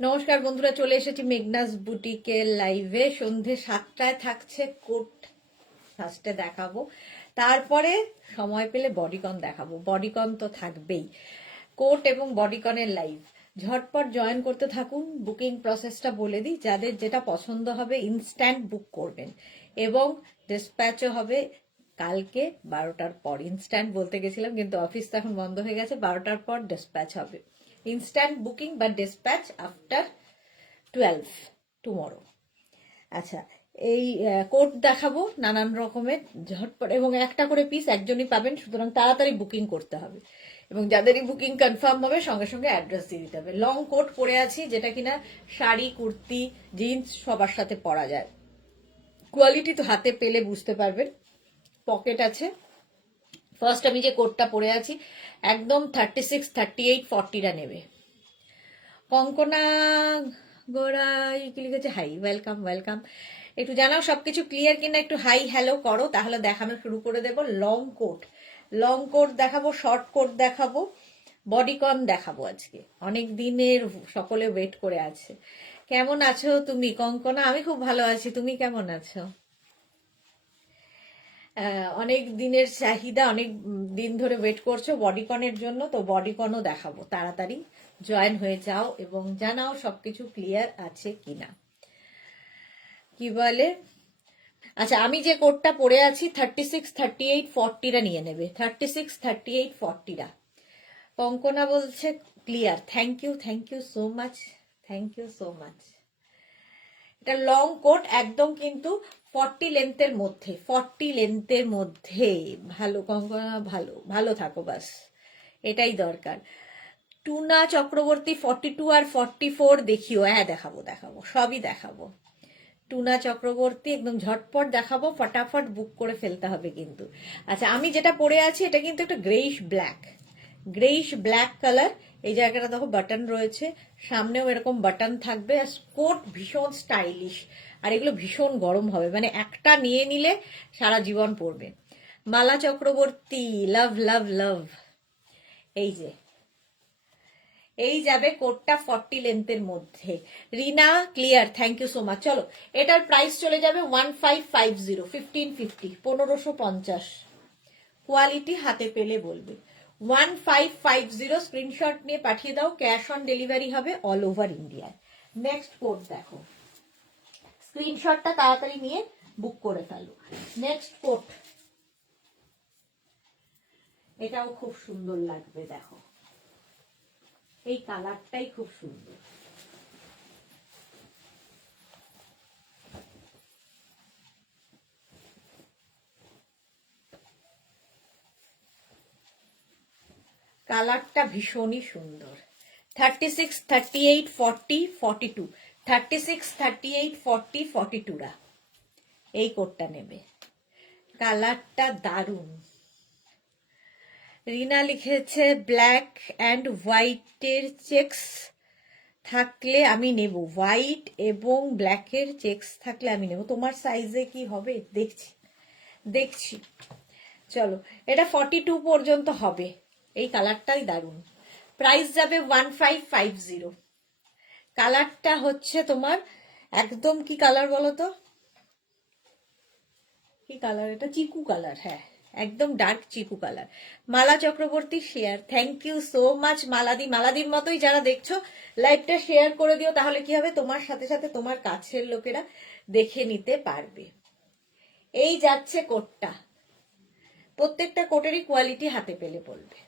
নমস্কার বন্ধুরা, চলে এসেছি মেঘনাস বুটিকের লাইভে। সন্ধে 7টায় থাকছে কোট ফার্স্টে দেখাবো, তারপরে সময় পেলে বডিকন দেখাবো। বডিকন তো থাকবেই, কোট এবং বডিকনের লাইভ। ঝটপট জয়েন করতে থাকুন। বুকিং প্রসেসটা বলে দিই, যাদের যেটা পছন্দ হবে ইনস্ট্যান্ট বুক করবেন এবং ডিসপ্যাচও হবে কালকে 12টার পর। ইনস্ট্যান্ট বলতে গেছিলাম, কিন্তু অফিস তো এখন বন্ধ হয়ে গেছে। 12টার পর ডিসপ্যাচ হবে। ইনস্ট্যান্ট বুকিং বা ডিসপ্যাচ আফটার 12 টুমরো। আচ্ছা, এই কোট দেখাবো নানান রকমের, ঝটপট, এবং একটা করে পিস একজনই পাবেন, সুতরাং তাড়াতাড়ি বুকিং করতে হবে। এবং যাদেরই বুকিং কনফার্ম হবে সঙ্গে সঙ্গে অ্যাড্রেস দিয়ে দিতে হবে। লং কোট পরে আছি, যেটা কিনা শাড়ি, কুর্তি, জিন্স সবার সাথে পরা যায়। কোয়ালিটি তো হাতে পেলে বুঝতে পারবেন। পকেট আছে। ফার্স্ট আমি যে কোটটা পরে আছি একদম 36, 38, 40টা নেবে। কঙ্কনা গোড়াই কি লিখেছে? Hi, welcome welcome. একটু জানাও সবকিছু ক্লিয়ার কিনা, একটু হাই হ্যালো করো, তাহলে দেখানো শুরু করে দেব। লং কোট দেখাবো, শর্ট কোট দেখাবো, বডিকন দেখাবো। আজকে অনেক দিনের সকলে ওয়েট করে আছে। কেমন আছো তুমি কঙ্কনা? আমি খুব ভালো আছি, তুমি কেমন আছো? অনেক দিনের চাহিদা, অনেক দিন ধরে ওয়েট করছো বডিকনের জন্য, তো বডিকনও দেখাবো। তাড়াতাড়ি জয়েন হয়ে যাও এবং জানাও সবকিছু ক্লিয়ার আছে কিনা। কি বলে? আচ্ছা, আমি যে কোডটা পরে আছি 36, 38, 40টা নিয়ে নেবে। 36, 38, 40টা। কঙ্কনা বলছে clear. Thank you so much, thank you so much. এটা লং কোট একদম, কিন্তু 40 লেন্থের মধ্যে, 40 লেন্থের মধ্যে। ভালো কঙ্কনা, ভালো ভালো থাকো, বাস এটাই দরকার। টুনা চক্রবর্তী 42 আর 44 দেখিও। হ্যাঁ, দেখাবো দেখাবো, সবই দেখাবো। টুনা চক্রবর্তী একদম ঝটপট দেখাবো, ফটাফট বুক করে ফেলতে হবে কিন্তু। আচ্ছা, আমি যেটা পরে আছি এটা কিন্তু একটা গ্রেইশ ব্ল্যাক কালার। এই জায়গাটা দেখো বাটন রয়েছে, সামনেও এরকম বাটন থাকবে। আর কোট ভীষণ স্টাইলিশ, আর এগুলো ভীষণ গরম হবে, মানে একটা নিয়ে নিলে সারা জীবন পরবে। মালা চক্রবর্তী, লাভ লাভ লাভ। এই যে এই যাবে কোটটা 40 লেন্থের মধ্যে। Rina clear, thank you so much. চলো, এটার প্রাইস চলে যাবে 1550, 1550, 1550। কোয়ালিটি হাতে পেলে বলবে। 1550 স্ক্রিনশট নিয়ে পাঠিয়ে দাও। ক্যাশ অন ডেলিভারি হবে অল ওভার ইন্ডিয়ায়। নেক্সট কোড দেখো, স্ক্রিনশটটা তাড়াতাড়ি নিয়ে বুক করে ফেলো। নেক্সট কোড, এটাও খুব সুন্দর লাগবে, দেখো এই কালারটাই খুব সুন্দর। কালারটা ভীষণই সুন্দর। 36, 38, 40, 42, 36, 38, 40, 42রা এই কোটটা নেবে। কালারটা দারুণ। রিনা লিখেছে ব্ল্যাক অ্যান্ড হোয়াইটের চেক্স থাকলে আমি নেব। হোয়াইট এবং ব্ল্যাকের চেক্স থাকলে আমি নেব। তোমার সাইজে কি হবে দেখছি। চলো, এটা 42 পর্যন্ত হবে। এই কালারটাই দারুণ। প্রাইস যাবে 1550। কালারটা হচ্ছে তোমার একদম কি কালার বলো তো? কি কালার এটা? চিকু কালার। হ্যাঁ, একদম ডার্ক চিকু colour. Mala Chakraborty share, thank you so much. মালাদির মতোই যারা দেখছো লাইভটা শেয়ার করে দিও, তাহলে কি হবে, তোমার সাথে সাথে তোমার কাছের লোকেরা দেখে নিতে পারবে। এই যাচ্ছে কোটটা। প্রত্যেকটা কোটেরই কোয়ালিটি হাতে পেলে বলবে।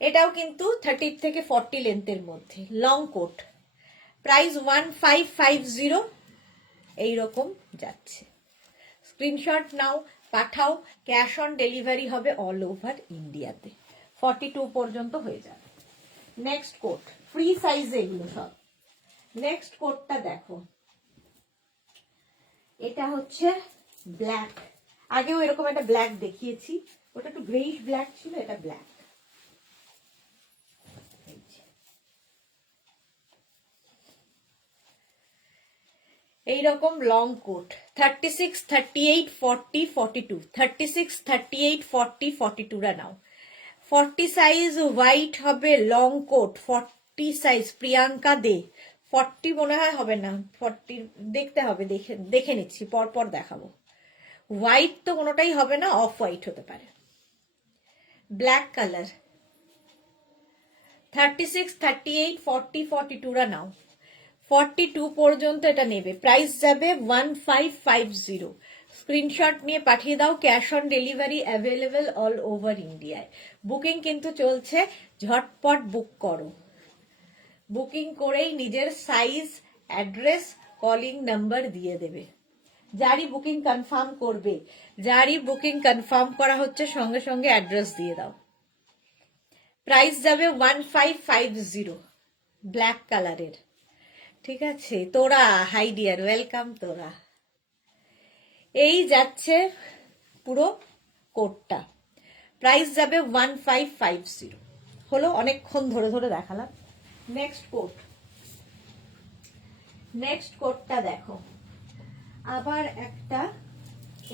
এটাও কিন্তু 30 থেকে 40 লেন্থের মধ্যে লং কোট। প্রাইস 1550। এইরকম যাচ্ছে। স্ক্রিনশট নাও, পাঠাও। ক্যাশ অন ডেলিভারি হবে অল ওভার ইন্ডিয়াতে। 42 পর্যন্ত হয়ে যাবে। নেক্সট কোট, ফ্রি সাইজ এগুলো সব। নেক্সট কোটটা দেখো, এটা হচ্ছে ব্ল্যাক। আগেও এরকম একটা ব্ল্যাক দেখিয়েছি, ওটা একটু গ্রেইশ ব্ল্যাক ছিল, এটা ব্ল্যাক। এইরকম লং কোট 36, 38, 40, 42, 36, 38, 40, 42রা নাও। 40 সাইজ হোয়াইট হবে লং কোট, 40 সাইজ, প্রিয়াঙ্কা দে। 40 মনে হয় হবে না, 40 দেখতে হবে, দেখে নিচ্ছি, পরপর দেখাবো। হোয়াইট তো কোনোটাই হবে না, অফ হোয়াইট হতে পারে। ব্ল্যাক কালার 36, 38, 40, 42 রা নাও। 42 পর্যন্ত এটা নেবে। প্রাইস যাবে 1550। স্ক্রিনশট নিয়ে পাঠিয়ে দাও। Cash on delivery available all over ইন্ডিয়ায়। বুকিং কিন্তু চলছে, ঝটপট বুক করো। বুকিং করেই নিজের সাইজ, অ্যাড্রেস, কলিং নাম্বার দিয়ে দেবে। যারই বুকিং কনফার্ম করবে, যারই বুকিং কনফার্ম করা হচ্ছে, সঙ্গে সঙ্গে অ্যাড্রেস দিয়ে দাও। প্রাইস যাবে 1550, ব্ল্যাক কালারের। ঠিক আছে, তোরা হাই ডিয়ার, ওয়েলকাম তোরা। এই যাচ্ছে পুরো কোটটা। প্রাইস যাবে 1550। হলো, অনেকক্ষণ ধরে ধরে দেখালাম। নেক্সট কোট, নেক্সট কোটটা দেখো। আবার একটা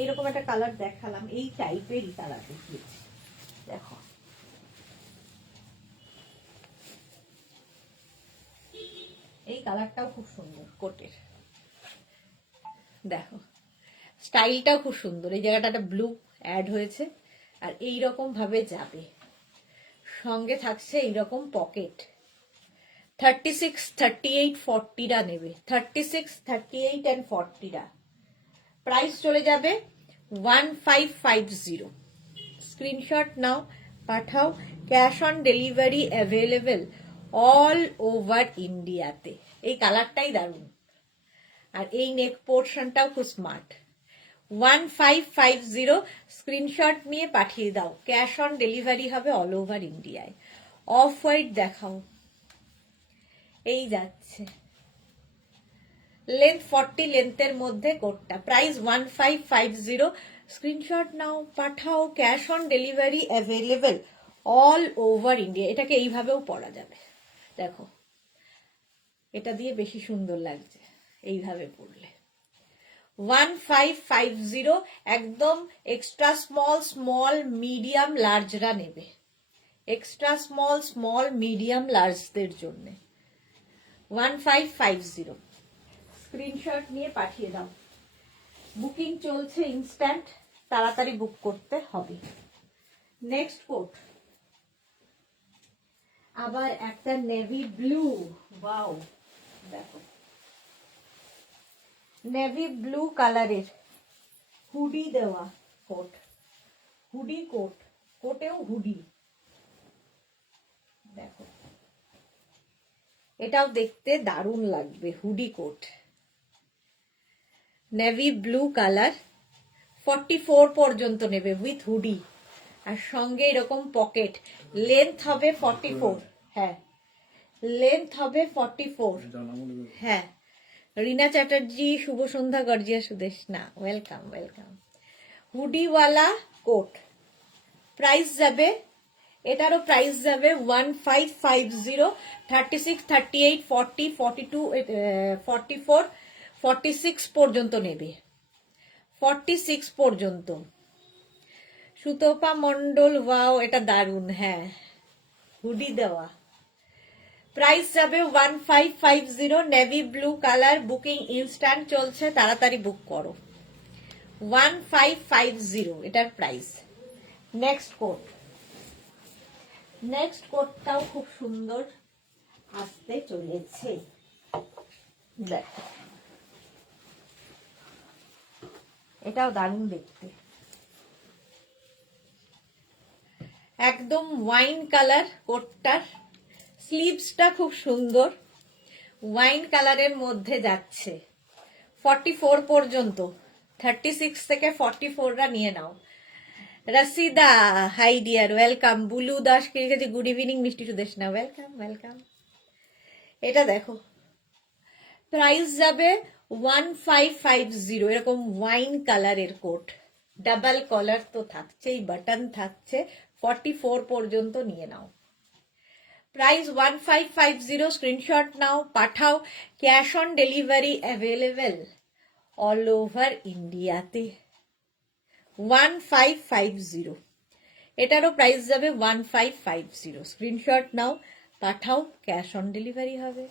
এরকম একটা কালার দেখালাম, এই টাইপেরই কালার দেখিয়েছি। দেখো, এই কালারটাও খুব সুন্দর কোটের। দেখো, স্টাইলটাও খুব সুন্দর। এই জায়গাটা একটা ব্লু অ্যাড হয়েছে, আর এইরকম ভাবে যাবে। সঙ্গে থাকছে এইরকম পকেট। 36, 38, 40 রা নেবে। 36, 38 and 40 রা। প্রাইস চলে যাবে 1550। স্ক্রিনশট নাও, পাঠাও। Cash on delivery available all over ইন্ডিয়াতে। এই কালারটাই দারুণ, আর এই নেক পোর্শনটাও খুব স্মার্ট। 1550। স্ক্রিনশট নিয়ে পাঠিয়ে দাও। ক্যাশ অন ডেলিভারি হবে অল ওভার ইন্ডিয়ায়। অফ হোয়াইট দেখাও। এই যাচ্ছে, লেন্থ 40 লেন্থের মধ্যে কোটটা। প্রাইস 1550। স্ক্রিনশট নাও, পাঠাও। Cash on delivery available all over India. এটাকে এইভাবেও পরা যাবে। দেখো, এটা দিয়ে বেশি সুন্দর লাগছে এইভাবে পরলে। 1550। একদম এক্সট্রা স্মল, স্মল, মিডিয়াম, লার্জরা নেবে। এক্সট্রা স্মল, স্মল, মিডিয়াম, লার্জদের জন্য 1550। স্ক্রিনশট নিয়ে পাঠিয়ে দাও। বুকিং চলছে ইনস্ট্যান্ট, তাড়াতাড়ি বুক করতে হবে। নেক্সট কোট, আবার একটা নেভি ব্লু। ওয়াও, দেখো, নেভি ব্লু কালারের হুডি দেওয়া কোট। হুডি কোট, কোটেও হুডি। দেখো, এটাও দেখতে দারুণ লাগবে। Hoodie coat, navy blue colour. 44 পর্যন্ত নেবে উইথ হুডি, আর সঙ্গে এরকম পকেট। লেন্থ হবে 44। হ্যাঁ, লেন্থ হবে 44। হ্যাঁ, রিনা চ্যাটার্জি, শুভ সন্ধ্যা, গর্জিয়া সুদেশনা, ওয়েলকাম ওয়েলকাম। হুডিওয়ালা কোট। প্রাইস যাবে, এটারও প্রাইস যাবে 1550। 36, 38, 40, 42, 44, 46 পর্যন্ত নেবে। 46 পর্যন্ত। সুতপা মন্ডল, ওয়াও, এটা দারুণ। হ্যাঁ, হুডি দেওয়া। প্রাইস যাবে 1550। Navy blue colour. Booking instant চলছে, তাড়াতাড়ি বুক করো। 1550 এটার প্রাইস। নেক্সট কোট, নেক্সট কোটটাও খুব সুন্দর আসতে চলেছে। দেখো, এটাও দারুণ দেখতে। একদম ওয়াইন কালার কোটটার। স্লিভসটা খুব সুন্দর, ওয়াইন কালারের মধ্যে যাচ্ছে। 44 পর্যন্ত। 36 থেকে 44 রা নিয়ে নাও। Rashida, hi dear, welcome. Bulu Das কে লিখেছে গুড ইভিনিং মিষ্টি সুদেশনা, ওয়েলকাম ওয়েলকাম। এটা দেখো, প্রাইস যাবে 1550। এরকম ওয়াইন কালারের কোট, ডাবল কলার তো থাকছেই, বাটন থাকছে। 44 পর্যন্ত নিয়ে নাও। প্রাইস 1550। স্ক্রিনশট নাও, পাঠাও। Cash on delivery available all over ইন্ডিয়াতে। 1550। এটারও প্রাইস যাবে 1550। স্ক্রিনশট নাও, পাঠাও, ক্যাশ অন ডেলিভারি হবে।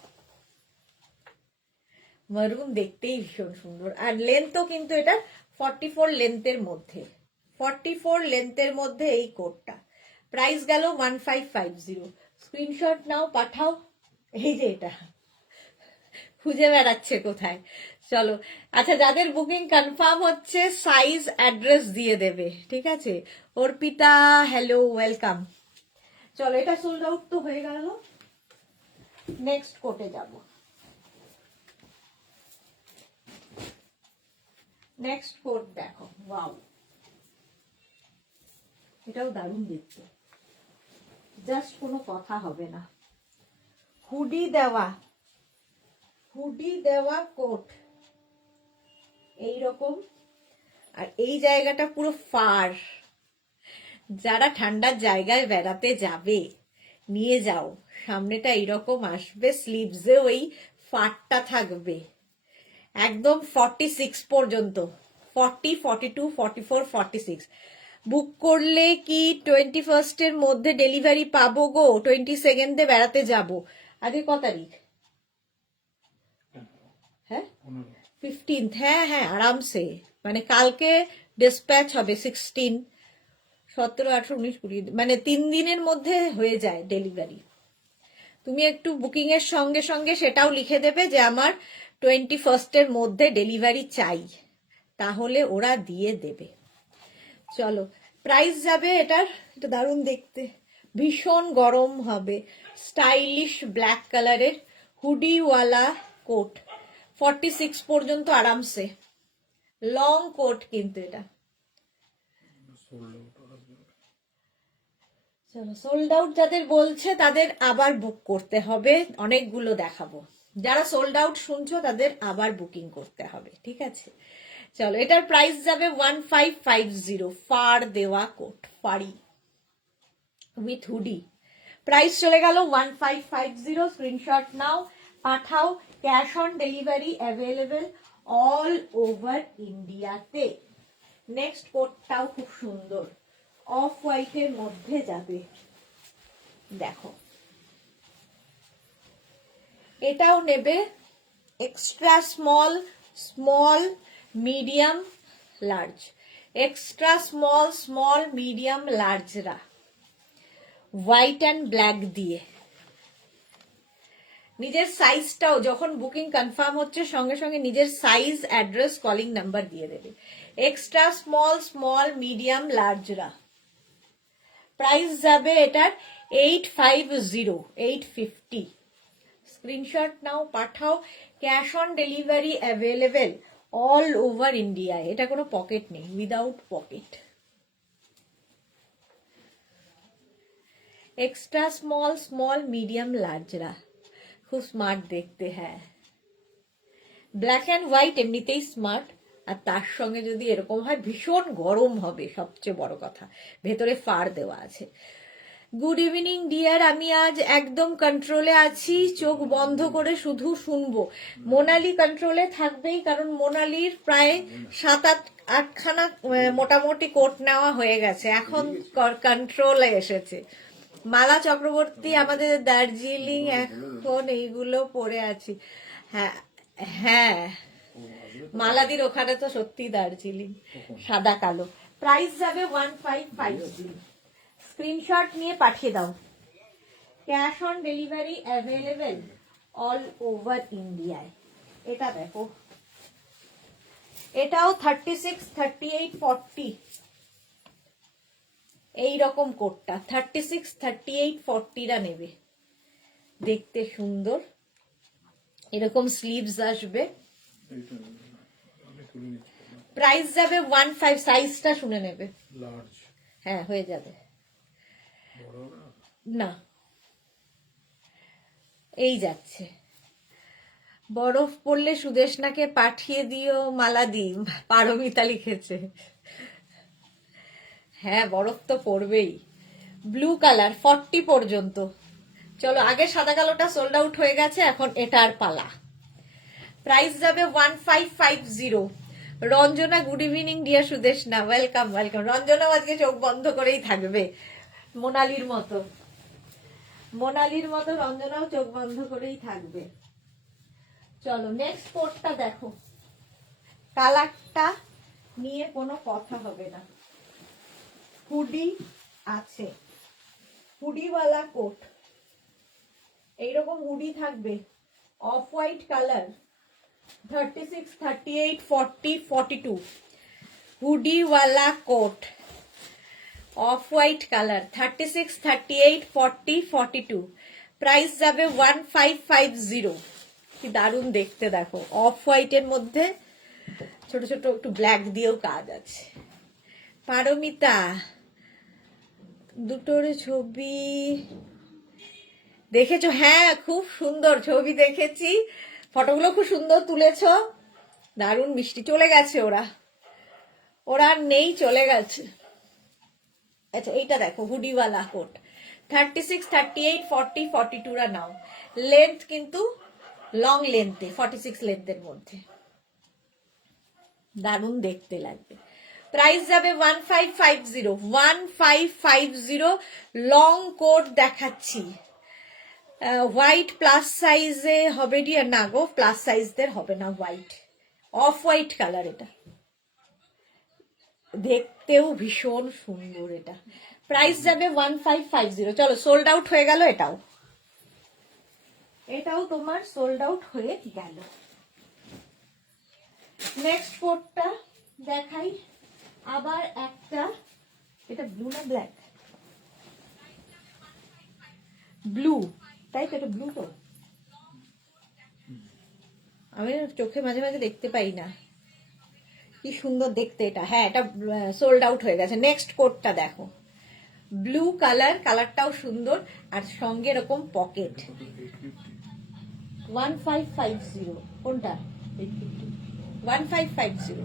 মারুন দেখতেই ভীষণ সুন্দর, আর লেন্থও কিন্তু এটা 44 লেন্থের মধ্যে, 44 লেন্থের মধ্যে এই কোটটা। প্রাইস গেল 1550। স্ক্রিনশট নাও, পাঠাও। এই যে এটা খুঁজে বেড়াচ্ছে কোথায়। চলো, আচ্ছা, যাদের বুকিং কনফার্ম হচ্ছে সাইজ অ্যাড্রেস দিয়ে দেবে, ঠিক আছে। Arpita, hello, welcome. চলো, এটা সোল্ড আউট তো হয়ে গেল, নেক্সট কোটে যাব। নেক্সট কোট দেখো, ওয়াও, এটাও দারুণ দেখতে, জাস্ট কোনো কথা হবে না। হুডি দেওয়া কোট এইরকম, আর এই জায়গাটা পুরো ফার। যারা ঠান্ডার জায়গায় বেড়াতে যাবে নিয়ে যাও, সামনেটা এইরকম আসবে, স্লিভসে ওই ফারটা থাকবে একদম 46 পর্যন্ত, 40, 42, 44, 46। বুক করলে কি 21 মধ্যে ডেলিভারি পাবো গো? 22 বেড়াতে যাব। আজকে ক তারিখ? হ্যাঁ, 15। হ্যাঁ হ্যাঁ, আরামসে, মানে কালকে ডিসপ্যাচ হবে 16, 17, 18, 19, 20, মানে 3 দিনের মধ্যে হয়ে যায় ডেলিভারি। তুমি একটু বুকিং এর সঙ্গে সঙ্গে সেটাও লিখে দেবে যে আমার 21 মধ্যে ডেলিভারি চাই, তাহলে ওরা দিয়ে দেবে। চলো, প্রাইস যাবে এটার, এটা দারুণ দেখতে, ভীষণ গরম হবে, স্টাইলিশ ব্ল্যাক কালারের হুডিওয়ালা কোট, 46 পর্যন্ত আরামসে, লং কোট কিন্তু এটা। চলো, সোল্ড আউট যাদের বলছে তাদের আবার বুক করতে হবে, অনেকগুলো দেখাবো। যারা সোল্ড আউট শুনছো তাদের আবার বুকিং করতে হবে, ঠিক আছে। চলো, এটার প্রাইস যাবে 1550, ফার দেওয়া কোট, ফাড়ি উইথ হুডি। প্রাইস চলে গেল 1550। স্ক্রিনশট নাও, পাঠাও, cash on delivery available all over ইন্ডিয়াতে। নেক্সট কোটটাও খুব সুন্দর, অফ হোয়াইটের মধ্যে যাবে, দেখো, এটাও নেবে এক্সট্রা স্মল, স্মল, মিডিয়াম, লার্জ, এক্সট্রা স্মল, স্মল, মিডিয়াম, লার্জরা হোয়াইট অ্যান্ড ব্ল্যাক দিয়ে। নিজের সাইজটাও যখন বুকিং কনফার্ম হচ্ছে সঙ্গে সঙ্গে নিজের সাইজ, অ্যাড্রেস, কলিং নাম্বার দিয়ে দেবে। এক্সট্রা স্মল, স্মল, মিডিয়াম, লার্জরা। প্রাইস যাবে এটার 850, 850। স্ক্রিনশট নাও, পাঠাও, cash on delivery available all over ইন্ডিয়ায়। এটা কোনো পকেট নেই, without pocket. Extra small, small, medium, লার্জরা, খুব স্মার্ট দেখতে। হ্যাঁ, ব্ল্যাক অ্যান্ড হোয়াইট এমনিতেই স্মার্ট, আর তার সঙ্গে যদি এরকম হয় ভীষণ গরম হবে, সবচেয়ে বড় কথা ভেতরে ফার দেওয়া আছে। গুড ইভিনিং ডিয়ার, আমি আজ একদম কন্ট্রোলে আছি, চোখ বন্ধ করে শুধু শুনবো। মোনালি কন্ট্রোলে থাকবেই, কারণ মোনালির প্রায় 7-8খানা মোটামুটি কোট নেওয়া হয়ে গেছে, এখন কন্ট্রোলে এসেছে। মালা চক্রবর্তী, আমাদের দার্জিলিং, এখন এইগুলো পরে আছি। হ্যাঁ হ্যাঁ, মালাদির ওখানে তো সত্যি দার্জিলিং, সাদা কালো। প্রাইস যাবে 1550। স্ক্রিনশট নিয়ে পাঠিয়ে দাও। Cash on delivery available all over ইন্ডিয়ায়। এটা দেখো, এটাও 36, 38, 40 এইরকম কোটটা 36, 38, 40রা নেবে, দেখতে সুন্দর, এরকম স্লিভস আসবে। প্রাইস যাবে 15, সাইজটা শুনে নেবে। হ্যাঁ, হয়ে যাবে না, এই যাচ্ছে। বরফ পড়লে সুদেশনাকে পাঠিয়ে দিও মালাদি, পারমিতা লিখেছে। হ্যাঁ, বরফ তো পড়বেই। ব্লু কালার 40 পর্যন্ত। চলো, আগে সাদা কালোটা সোল্ড আউট হয়ে গেছে, এখন এটার পালা। প্রাইস যাবে 1550। Ranjana, good evening dear Sudeshna, welcome welcome. রঞ্জনাও আজকে চোখ বন্ধ করেই থাকবে মোনালির মতো। মোনালির মতো রঞ্জনাও চোখ বন্ধ করেই থাকবে। চলো নেক্সট কোটটা দেখো, কালারটা নিয়ে কোনো কথা হবে না। হুডি আছে, হুডিওয়ালা কোট, এইরকম হুডি থাকবে, অফ হোয়াইট কালার, 36, 38, 40, 42 হুডিওয়ালা coat, off white colour, 36, 38, 40, 42, price যাবে 1550। কি দারুণ দেখতে দেখো, অফ হোয়াইটের মধ্যে ছোট ছোট একটু ব্ল্যাক দিয়েও কাজ আছে। পারমিতা, দুটোর ছবি দেখেছো? হ্যাঁ খুব সুন্দর ছবি দেখেছি, ফটোগুলো খুব সুন্দর তুলেছো, দারুণ মিষ্টি। চলে গেছে ওরা, ওরা আর নেই, চলে গেছে। আচ্ছা এইটা দেখো, হুডিওয়ালা কোট, 36, 38, 40, 42 রা নাও। লেন্থ কিন্তু লং লেন্থে, 46 লেন্থের মধ্যে, দারুণ দেখতে লাগবে। প্রাইস যাবে 1550, 1550। লং কোট দেখাচ্ছি, হোয়াইট প্লাস সাইজে হবে না গো, প্লাস সাইজদের হবে না, হোয়াইট, অফ হোয়াইট কালার, এটা দেখতেও ভীষণ সুন্দর। এটা প্রাইস যাবে 1550। চলো সোল্ড আউট হয়ে গেল, এটাও এটাও তোমার সোল্ড আউট হয়ে গেল। নেক্সট কোটটা দেখাই, আবার একটা, এটা ব্লু না ব্ল্যাক, ব্লু, তাই তো? এটা ব্লু তো, আমি চোখে মাঝে মাঝে দেখতে পাই না, কি সুন্দর দেখতে এটা। হ্যাঁ এটা সোল্ড আউট হয়ে গেছে। নেক্সট কোটটা দেখো, ব্লু কালার, কালারটাও সুন্দর, আর সঙ্গে এরকম পকেট, 1550। কোনটা? 1550,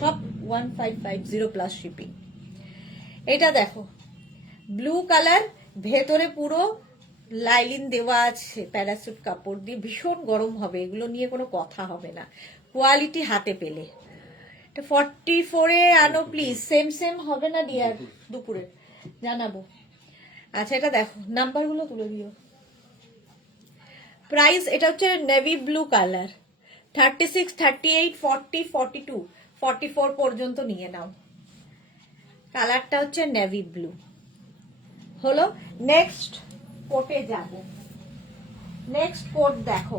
সব 1550 প্লাস শিপিং। এটা দেখো, ব্লু কালার, ভেতরে পুরো লাইলিন দেওয়া আছে প্যারাসুট কাপড় দিয়ে, ভীষণ গরম হবে, এগুলো নিয়ে কোনো কথা হবে না, কোয়ালিটি হাতে পেলে। এটা 44-এ আনো প্লিজ, সেম সেম হবে না ডিয়ার, দুপুরে জানাবো। আচ্ছা এটা দেখো, নাম্বারগুলো তুলে দিও। প্রাইস, এটা হচ্ছে নেভি ব্লু কালার, 36, 38, 40, 42, 44 পর্যন্ত নিয়ে নাও। কালারটা হচ্ছে নেভি ব্লু। হলো, নেক্সট কোটে যাব। নেক্সট কোট দেখো,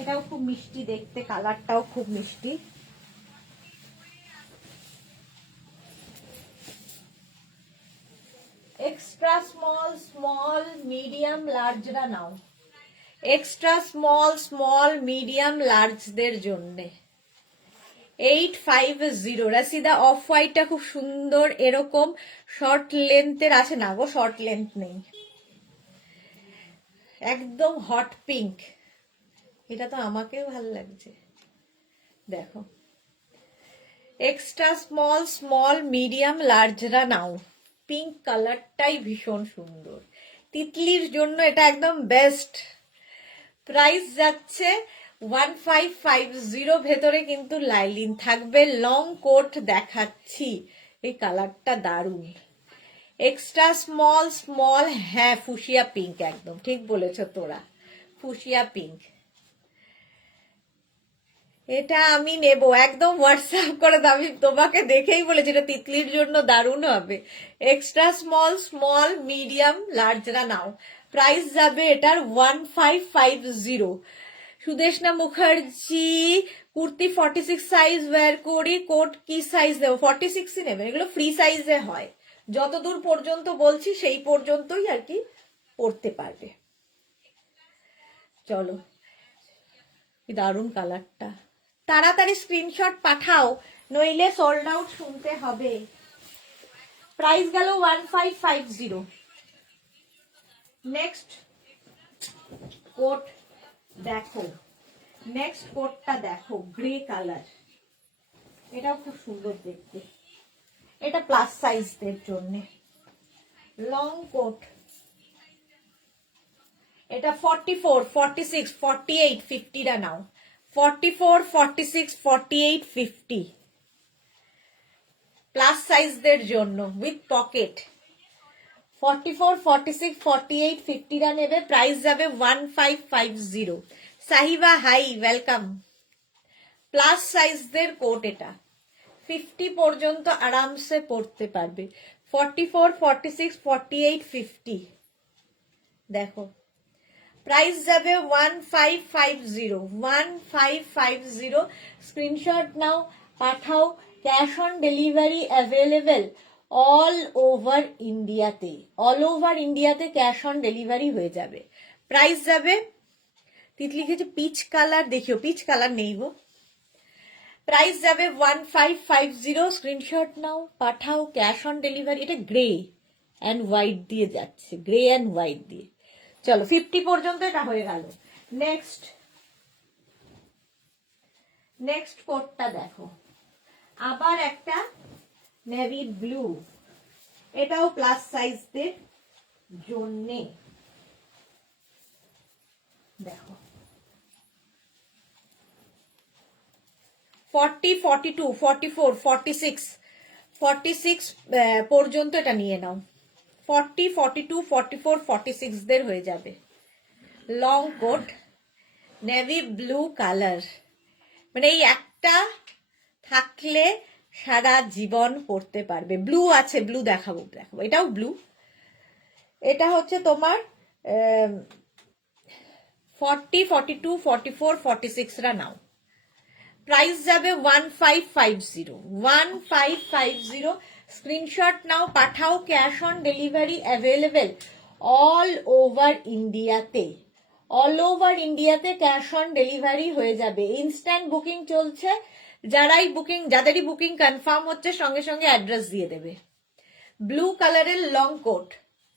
এটাও খুব মিষ্টি দেখতে, কালারটাও খুব মিষ্টি। এক্সট্রা স্মল, স্মল, মিডিয়াম, লার্জরা নাও। এক্সট্রা স্মল, স্মল, মিডিয়াম, লার্জদের জন্যে 850। রাসিদা, অফ হোয়াইটটা খুব সুন্দর, এরকম শর্ট লেন্থের আছে না গো, শর্ট লেন্থ নেই, একদম হট পিঙ্ক, এটা তো আমাকেও ভালো লাগছে। দেখো, এক্সট্রা স্মল, স্মল, মিডিয়াম, লার্জরা নাও। পিঙ্ক কালারটাই ভীষণ সুন্দর, তিতলির জন্য এটা একদম বেস্ট। প্রাইস যাচ্ছে 1550। ভেতরে কিন্তু লাইলিন থাকবে, লং কোট দেখাচ্ছি, এই কালারটা দারুণ। এক্সট্রা স্মল, স্মল, হ্যাঁ ফুশিয়া পিঙ্ক, একদম ঠিক বলেছ তোরা, ফুশিয়া পিঙ্ক। এটা আমি নেব, একদম হোয়াটসঅ্যাপ করে দাও, আমি তোমাকে দেখেই বলেছি এটা তিতলির জন্য দারুণ হবে। এক্সট্রা স্মল, স্মল, মিডিয়াম, লার্জরা নাও। প্রাইস যাবে এটার 1550। সুদেশনা মুখার্জি, কুর্তি 46 সাইজ ওয়্যার করি, কোট কি সাইজ দেবো? 46ই নেবেন, এগুলো ফ্রি সাইজে হয়, যতদূর পর্যন্ত বলছি সেই পর্যন্তই আর কি পড়তে পারবে। চলো, কি দারুণ কালারটা, তাড়াতাড়ি স্ক্রিনশট পাঠাও, নইলে সোল্ড আউট শুনতে হবে। প্রাইস গেল 1550। নেক্সট কোট দেখো, নেক্সট কোটটা দেখো, গ্রে কালার, এটাও খুব সুন্দর দেখতে, এটা প্লাস সাইজদের জন্য লং কোট। এটা 44, 46, 48, 50 রা নাও। 44, 46, 48, 50। প্লাস সাইজদের জন্য উইথ পকেট 44, 46, 48, 50 নেবে, প্রাইস যাবে 1550। Sahiba hi, welcome. প্লাস সাইজদের কোট, এটা 50 পর্যন্ত আরামসে পড়তে পারবে। 44, 46, 48, 50 দেখো, প্রাইস যাবে 1550, 1550। স্ক্রিনশট নাও, পাঠাও। Cash on delivery available all over ইন্ডিয়াতে, অল ওভার ইন্ডিয়াতে ক্যাশ অন ডেলিভারি হয়ে যাবে। প্রাইস যাবে, তিতলি লিখেছে পিচ কালার, দেখিও পিচ কালার নেই গো। প্রাইস যাবে 1550। স্ক্রিনশট নাও, পাঠাও, ক্যাশ অন ডেলিভারি। এটা গ্রে অ্যান্ড হোয়াইট দিয়ে যাচ্ছে, গ্রে অ্যান্ড হোয়াইট দিয়ে। চলো 50 পর্যন্ত এটা হয়ে গেল। নেক্সট কোটটা দেখো, আবার একটা নেভি ব্লু, এটাও প্লাস সাইজদের জন্যে। দেখো 40, 42, 44, 46, 46 পর্যন্ত এটা নিয়ে নাও। 40, 42, 44, 46 দের হয়ে যাবে। Long coat, navy blue colour, মানে এই একটা থাকলে সারা জীবন পরতে পারবে। ব্লু আছে, ব্লু দেখাবো, এটাও ব্লু। এটা হচ্ছে তোমার 40, 42, 44, 46 রা নাও। প্রাইস যাবে 1550, 1550। স্ক্রিনশট নাও, পাঠাও, cash on delivery available all over ইন্ডিয়াতে, অল ওভার ইন্ডিয়াতে ক্যাশ অন ডেলিভারি হয়ে যাবে। ইনস্ট্যান্ট বুকিং চলছে, যাদেরই বুকিং কনফার্ম হচ্ছে সঙ্গে সঙ্গে অ্যাড্রেস দিয়ে দেবে। ব্লু কালারের লং কোট,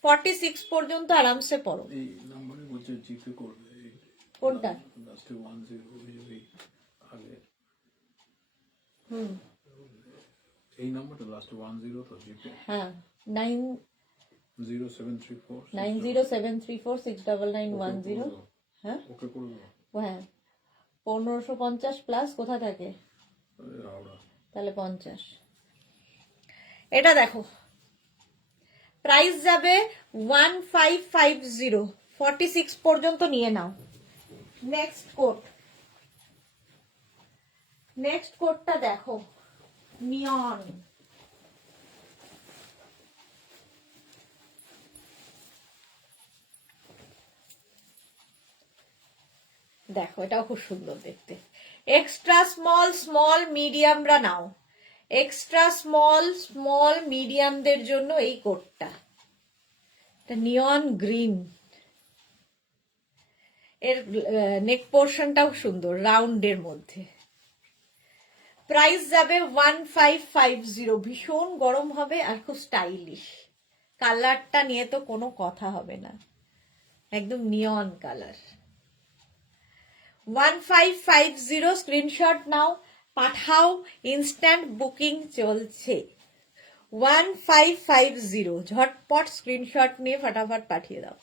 46 পর্যন্ত আরামসে পরো। এই নম্বরে বলছে জিপে করবে, কোনটা? লাস্টে 10 আগে এই নাম্বারটা লাস্টে 10 তো জিপে। হ্যাঁ, 9073469910। হ্যাঁ ওকে করবো। হ্যাঁ, 1550 প্লাস কোথা থাকে, হাওড়া। তাহলে 50। এটা দেখো, প্রাইস যাবে 1550, 46 পর্যন্ত নিয়ে নাও। নেক্সট কোটটা দেখো, নিয়ন। দেখো, এটাও খুব সুন্দর দেখতে। এক্সট্রা স্মল মিডিয়ামরা নাও। এক্সট্রা স্মল মিডিয়ামদের জন্য এই কোটটা, নিয়ন গ্রিন। এর নেক পোর্শনটাও সুন্দর, রাউন্ডের মধ্যে। প্রাইস যাবে 1550, ভীষণ গরম হবে আর খুব স্টাইলিশ। কালারটা নিয়ে তো কোনো কথা হবে না, একদম নিয়ন কালার। 1550, স্ক্রিনশট নাও, পাঠাও, ইনস্ট্যান্ট বুকিং চলছে। 1550, ঝটপট স্ক্রিনশট নিয়ে ফটাফট পাঠিয়ে দাও।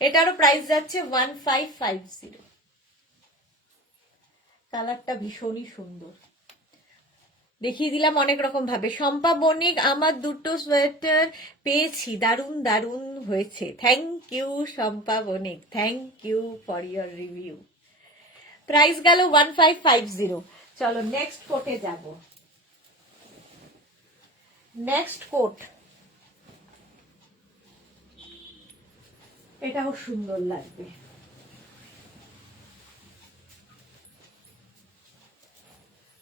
এটারও প্রাইস যাচ্ছে 1550। কালারটা ভীষণই সুন্দর, দেখিয়ে দিলাম অনেক রকম ভাবে। শম্পা বণিক, আমার দুটো সোয়েটার পেয়েছি, দারুণ দারুণ হয়েছে। Thank you Shampa Banik, thank you for your review. Price গেল 1550। চলো নেক্সট কোটে যাব। নেক্সট কোট, এটাও সুন্দর লাগবে।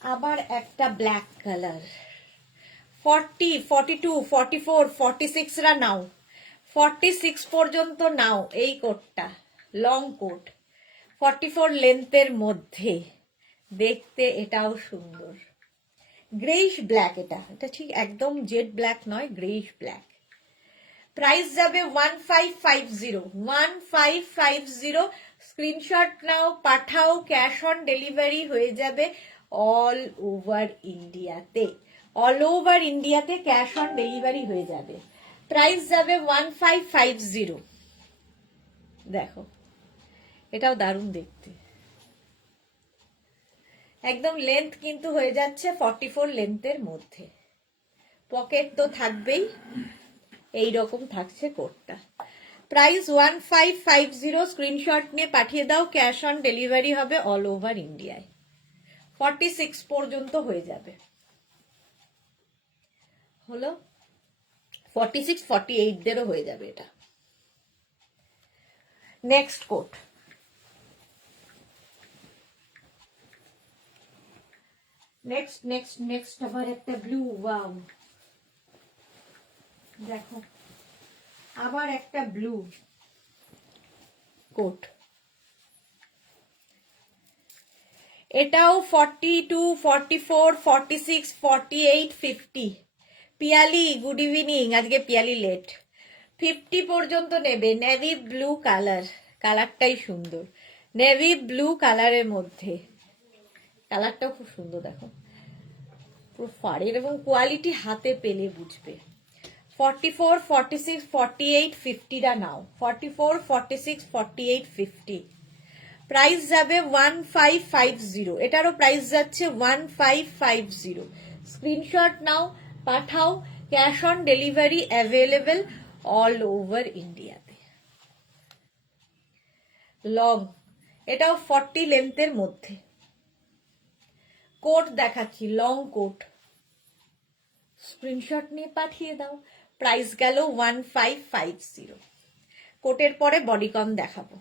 আবার একটা ব্ল্যাক কালার। 40, 42, 44, 46 রা নাও। 46 পর্যন্ত নাও এই কোটটা, লং কোট, 44 লেন্থের মধ্যে। দেখতে এটাও সুন্দর, গ্রেইশ ব্ল্যাক। এটা ঠিক একদম জেড ব্ল্যাক নয়, গ্রেইশ ব্ল্যাক। প্রাইস যাবে 1550, 1550। স্ক্রিনশট নাও, পাঠাও, ক্যাশ অন ডেলিভারি হয়ে যাবে অল ওভার ইন্ডিয়াতে, অল ওভার ইন্ডিয়াতে ক্যাশ অন ডেলিভারি হয়ে যাবে। প্রাইস যাবে 1550। দেখো, এটাও দারুণ দেখতে, একদম লেন্থ কিন্তু হয়ে যাচ্ছে 44 লেন্থের মধ্যে। পকেট তো থাকবেই, এই রকম থাকছে কোটটা। প্রাইস 1550, স্ক্রিনশট নিয়ে পাঠিয়ে দাও, ক্যাশ অন ডেলিভারি হবে অল ওভার ইন্ডিয়ায়। 46 পর্যন্ত হয়ে যাবে। হলো 46, 48 দেরও হয়ে যাবে এটা। নেক্সট কোট, নেক্সট আবার একটা ব্লু। ওয়াও, দেখো আবার একটা ব্লু কোট। এটাও 42, 44, 46, 48, 50। পিয়ালি গুড ইভিনিং, আজকে পিয়ালি লেট। 50 পর্যন্ত নেবে। নেভি ব্লু কালার, কালারটাই সুন্দর, নেভি ব্লু কালারের মধ্যে। কালারটাও খুব সুন্দর, দেখো পুরো ফাড়ের, এবং কোয়ালিটি হাতে পেলে বুঝবে। 44, 46, 48, 50টা নাও। 44, 46, 48, 50। প্রাইস যাবে 1550। এটারও প্রাইস যাচ্ছে 1550। স্ক্রিনশট নাও, পাঠাও, cash on delivery available all over ইন্ডিয়াতে। লং, এটাও 40 লেন্থের মধ্যে। কোট দেখাচ্ছি, লং কোট, স্ক্রিনশট নিয়ে পাঠিয়ে দাও। প্রাইস গেল 1550। কোটের পরে বডিকন দেখাবো।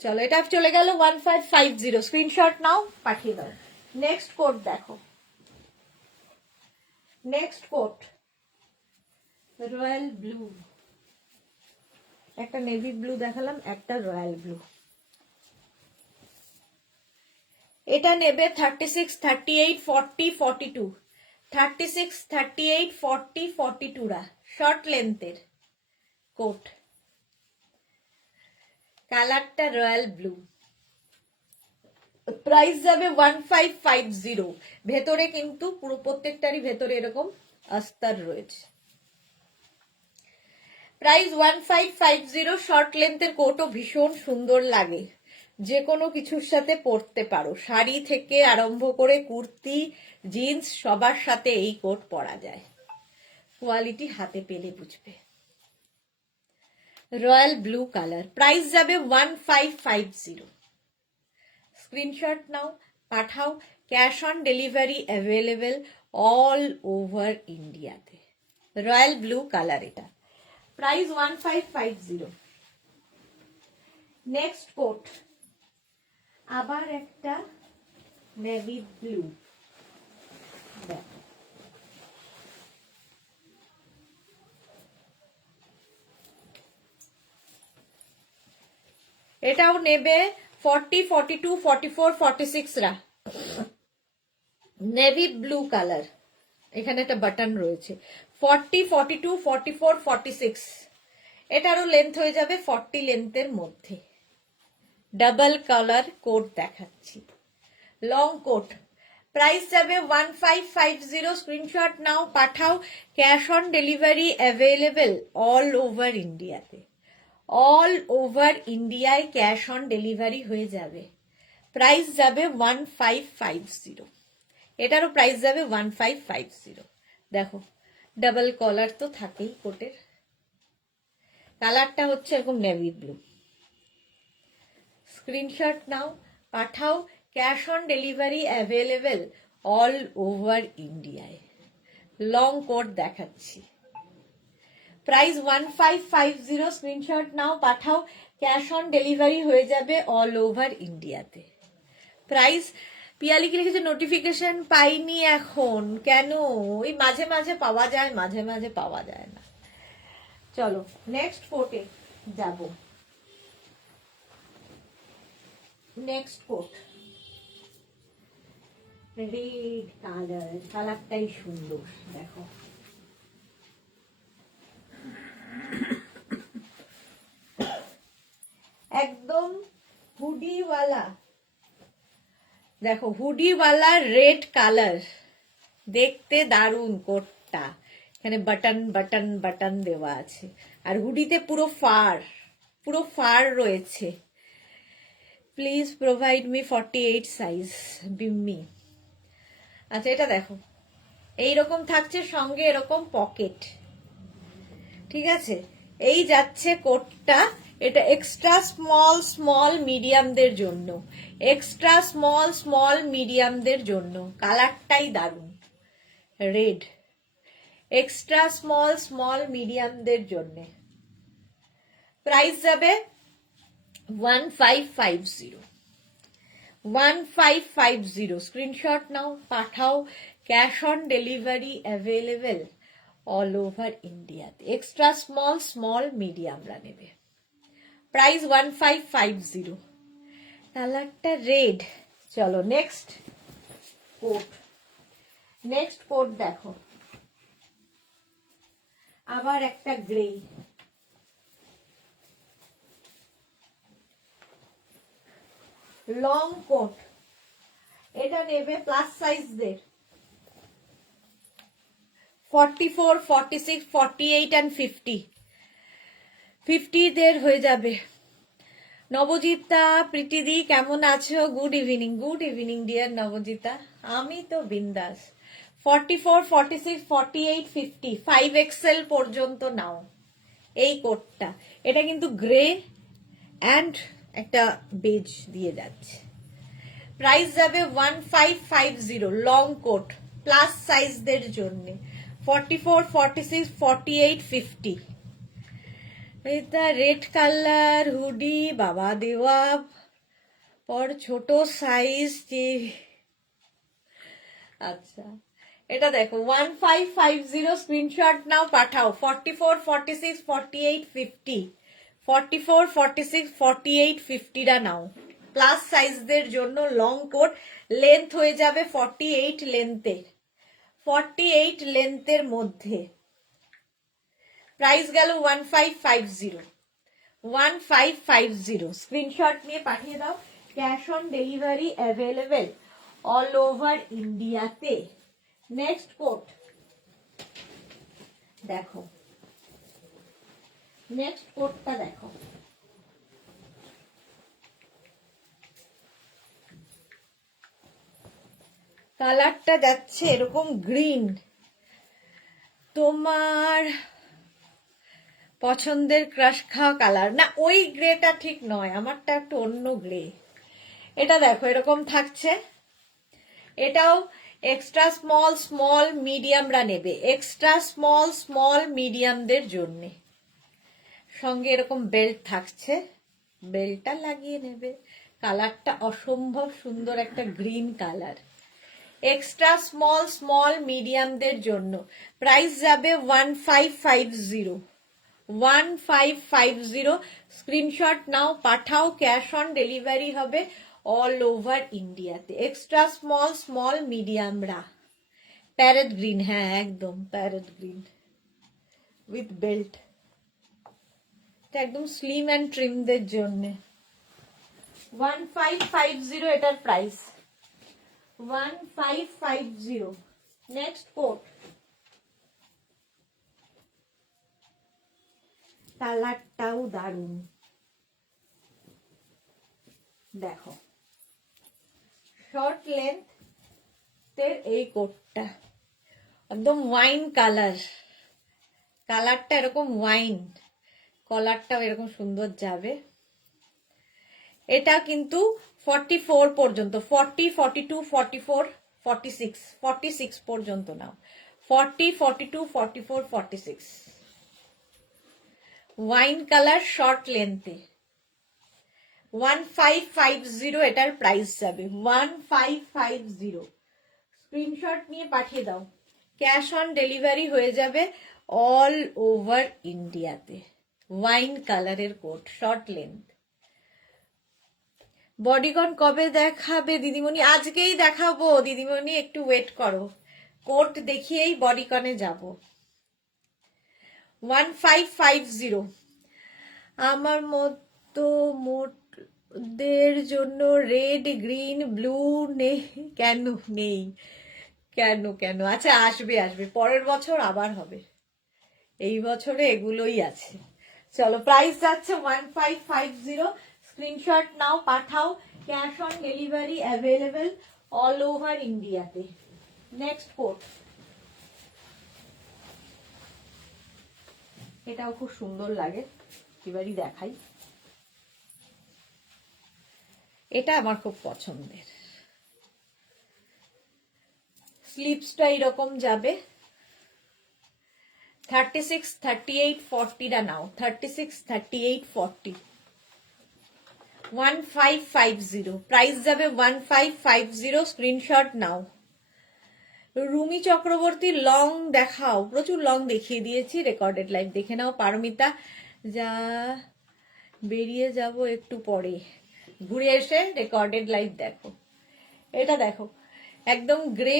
চলো, এটা চলে গেল 1550। স্ক্রিনশট নাও, পাঠিয়ে দাও। নেক্সট কোট দেখো, নেক্সট কোট রয়্যাল ব্লু। একটা নেভি ব্লু দেখালাম, একটা রয়্যাল ব্লু। এটা নেবে 36, 38, 40, 42। 36, 38, 40, 42 রা শর্ট লেন্থের কোট। কালারটা রয়্যাল ব্লু। প্রাইস যাবে 1550। ভেতরে কিন্তু পুরো প্রত্যেকটারই ভেতরে এরকম আস্তর রয়েছে। প্রাইস 1550। শর্ট লেন্থের কোটও ভীষণ সুন্দর লাগে, যে কোনো কিছুর সাথে পরতে পারো, শাড়ি থেকে আরম্ভ করে কুর্তি, জিন্স, সবার সাথে এই কোট পরা যায়। কোয়ালিটি হাতে পেলে বুঝবে। Royal blue colour. প্রাইস যাবে 1550। স্ক্রিনশট নাও, পাঠাও, cash on delivery available all over ইন্ডিয়াতে। রয়্যাল ব্লু কালার এটা। প্রাইস 1550। নেক্সট কোট, আবার একটা নেভি ব্লু। এটাও নেবে 40, 42, 44, 46 রা। নেভি ব্লু কালার, এখানে একটা বাটন রয়েছে। 40, 42, 44, 46। এটারও লেন্থ হয়ে যাবে 40 লেন্থের মধ্যে। ডাবল কালার কোট দেখাচ্ছি, লং কোট। প্রাইস যাবে 1550। স্ক্রিনশট নাও, পাঠাও, cash on delivery available all over ইন্ডিয়াতে। অল ওভার ইন্ডিয়ায় ক্যাশ অন ডেলিভারি হয়ে যাবে। প্রাইস যাবে 1550। এটারও প্রাইস যাবে 1550। দেখো ডাবল কলার তো থাকেই কোটের। কালারটা হচ্ছে এরকম নেভি ব্লু। স্ক্রিনশট নাও, পাঠাও, cash on delivery available all over ইন্ডিয়ায়। লং কোট দেখাচ্ছি। প্রাইস 1550। স্ক্রিনশট নাও, পাঠাও, ক্যাশ অন ডেলিভারি হয়ে যাবে অল ওভার ইন্ডিয়াতে। প্রাইস, পিয়ালি কি লিখেছে নোটিফিকেশন পাইনি এখন, কেন? ওই মাঝে মাঝে পাওয়া যায়, মাঝে মাঝে পাওয়া যায় না। চলো নেক্সট কোটে যাব। নেক্সট কোট রেড কালার, কালারটাই সুন্দর, দেখো একদম হুডিওয়ালা। দেখো হুডিওয়ালা রেড কালার, দেখতে দারুণ কোটটা। এখানে বাটন বাটন বাটন দেওয়া আছে, আর হুডিতে পুরো ফার, পুরো ফার রয়েছে। Please provide me 48 size Bimmi. আচ্ছা এটা দেখো, এইরকম থাকছে, সঙ্গে এরকম পকেট, ঠিক আছে। এই যাচ্ছে কোটটা, এটা এক্সট্রা স্মল স্মল মিডিয়ামদের জন্য, এক্সট্রা স্মল স্মল মিডিয়ামদের জন্য। কালারটাই দারুণ, রেড, এক্সট্রা স্মল স্মল মিডিয়ামদের জন্য। প্রাইস যাবে 1550, 1550। স্ক্রিনশট নাও, পাঠাও, cash on delivery available all over ইন্ডিয়াতে। এক্সট্রা স্মল স্মল মিডিয়ামরা নেবে। প্রাইস 1550। কালারটা রেড। চলো নেক্সট কোট, নেক্সট কোট দেখো, আবার একটা গ্রে, লং কোট। এটা নেবে প্লাস সাইজদের, 44, 46, 48 and 50, 50 দের হয়ে যাবে। নবজিতা, প্রীতিদি কেমন আছো? Good evening, good evening dear Nabajita. আমি তো বিন্দাস। 44, 46, 48, 50, 5XL পর্যন্ত নাও এই কোটটা। এটা কিন্তু গ্রে অ্যান্ড একটা বেজ দিয়ে যাচ্ছে। প্রাইস যাবে 1550, লং কোট প্লাস সাইজদের জন্য, 44, 46, 48, 50। এটা রেড কালার হুডি, বাবা দেওয়া পর ছোট সাইজ যে। আচ্ছা, এটা দেখো 1550, স্ক্রিনশট নাও, পাঠাও। 44, 46, 48, 50, 44, 46, 48, 50টা নাও। প্লাস সাইজদের জন্য লং কোট, লেন্থ হয়ে যাবে 48 লেন্থের, 48 লেন্থের মধ্যে। প্রাইস গেল 1550, 1550। স্ক্রিনশট নিয়ে পাঠিয়ে দাও, cash on delivery available all over ইন্ডিয়াতে। নেক্সট কোট দেখো, নেক্সট কোটটা দেখো, কালারটা যাচ্ছে এরকম গ্রিন। তোমার পছন্দের ক্রাশ খাওয়া কালার না, ওই গ্রেটা ঠিক নয়, আমারটা একটু অন্য গ্রে। এটা দেখো এরকম থাকছে, এটাও এক্সট্রা স্মল স্মল মিডিয়ামরা নেবে, এক্সট্রা স্মল স্মল মিডিয়ামদের জন্য। সঙ্গে এরকম বেল্ট থাকছে, বেল্টটা লাগিয়ে নেবে। কালারটা অসম্ভব সুন্দর, একটা green colour, extra small small মিডিয়ামদের জন্য। প্রাইস যাবে 1550, 1550। স্ক্রিনশট নাও, পাঠাও, ক্যাশ অন ডেলিভারি হবে অল ওভার ইন্ডিয়াতে। এক্সট্রা স্মল স্মল মিডিয়ামরা, প্যারেট গ্রিন, হ্যাঁ একদম প্যারেট গ্রিন উইথ বেল্ট। এটা একদম স্লিম অ্যান্ড ট্রিমদের জন্য। 1550 এটার প্রাইস, 1550। নেক্সট কোট, কালারটাও দারুন, দেখো শর্ট লেন্থ এই কোটটা একদম ওয়াইন কালার, কালারটা এরকম ওয়াইন, কলারটাও এরকম সুন্দর যাবে। এটা কিন্তু 44 পর্যন্ত, 40, 42, 44, 46, 46 পর্যন্ত নাও, 40, 42, 44, 46। ওয়াইন কালার শর্ট লেন্থে, 1550 এটার প্রাইস যাবে, 1550। স্ক্রিনশট নিয়ে পাঠিয়ে দাও, ক্যাশ অন ডেলিভারি হয়ে যাবে অল ওভার ইন্ডিয়াতে। ওয়াইন কালারের কোট, শর্ট লেন্থ। বডিকন কবে দেখাবে দিদিমণি? আজকেই দেখাবো দিদিমণি, একটু ওয়েট করো, কোট দেখিয়েই বডিকনে যাব। 1550। আমার মতো মোটদের জন্য রেড গ্রিন ব্লু নেই কেন? নেই কেন? কেন? আচ্ছা আসবে, আসবে পরের বছর আবার হবে, এই বছরে এগুলোই আছে। চলো, প্রাইস যাচ্ছে 1550। স্ক্রিনশট নাও, পাঠাও, cash on delivery available all over ইন্ডিয়াতে। নেক্সট কোট, এটাও খুব সুন্দর লাগে, এবারই দেখাই। এটা আমার খুব পছন্দের। স্লিপসটা এরকম যাবে 36, 38, 40টা নাও। 36, 38, 40, 1550, প্রাইস যাবে 1550। স্ক্রিনশট নাও। রুমি চক্রবর্তী লং দেখাও, প্রচুর লং দেখিয়ে দিয়েছি, রেকর্ডেড লাইভ দেখে নাও। পারমিতা যা বেরিয়ে যাব একটু পরে, ঘুরে এসে রেকর্ডেড লাইভ দেখো। এটা দেখো একদম গ্রে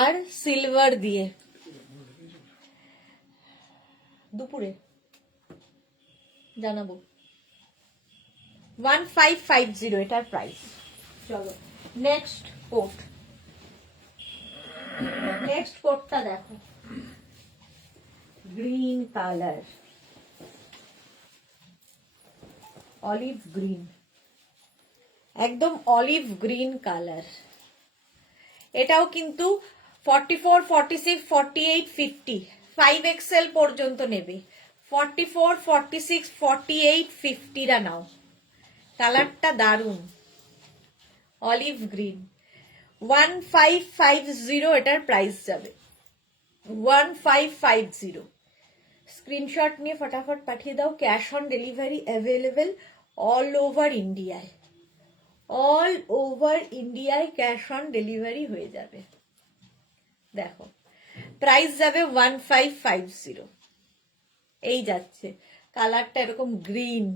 আর সিলভার দিয়ে, দুপুরে জানাবো। 1550 এটার প্রাইস। চলো নেক্সট কোট, নেক্সট কোটটা দেখো, গ্রিন কালার, অলিভ গ্রিন, একদম অলিভ গ্রিন কালার। এটাও কিন্তু 44, 46, 48, 50, 5XL পর্যন্ত নেবে। 44, 46, 48, 50টা নাও। কালারটা দারুন, অলিভ গ্রিন। 1550 এটার প্রাইস যাবে, 1550। স্ক্রিনশট নিয়ে ফটাফট পাঠিয়ে দাও। Cash on delivery available all over ইন্ডিয়ায়, অল ওভার ইন্ডিয়ায় ক্যাশ অন ডেলিভারি হয়ে যাবে। দেখো প্রাইস যাবে 1550। এই যাচ্ছে, কালারটা এরকম গ্রিন।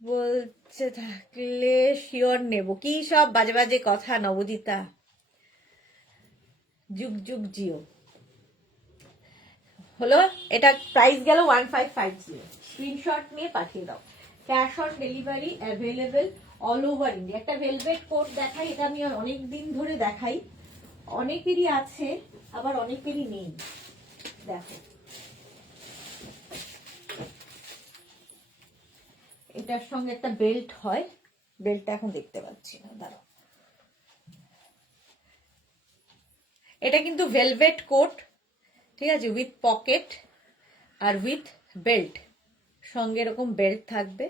বলছে থাকলে শিওর নেব। কি সব বাজে বাজে কথা নবদিতা, যুগ যুগ জিও। হলো, এটা প্রাইস গেল 1550। স্ক্রিনশট নিয়ে পাঠিয়ে দাও। Cash on delivery available all over India. একটা ভেলভেট কোট দেখাই, এটা আমি অনেক দিন ধরে দেখাই, অনেকেরই আছে আবার অনেকেরই নেই। দেখো এটার সঙ্গে একটা বেল্ট হয়, বেল্টটা এখন দেখতে পাচ্ছি না, দাঁড়াও। এটা কিন্তু ভেলভেট কোট, ঠিক আছে, উইথ পকেট আর উইথ বেল্ট, সঙ্গে এরকম বেল্ট থাকবে।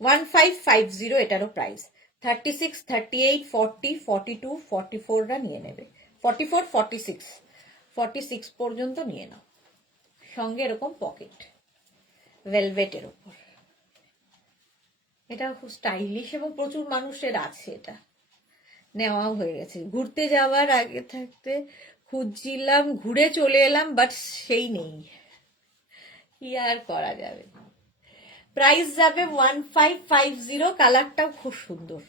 1550 এটারও প্রাইস। 36, 38, 40, 42, 44রা নিয়ে নেবে। 44, 46, 46 পর্যন্ত নিয়ে নাও। সঙ্গে এরকম পকেট, ভেলভেটের উপর। এটা খুব স্টাইলিশ এবং প্রচুর মানুষের আছে, এটা নেওয়াও হয়ে গেছে। ঘুরতে যাওয়ার আগে থাকতে খুঁজছিলাম, ঘুরে চলে এলাম, বাট সেই নেই, কি আর করা যাবে। প্রাইস যাবে 1550। কালারটাও খুব সুন্দর।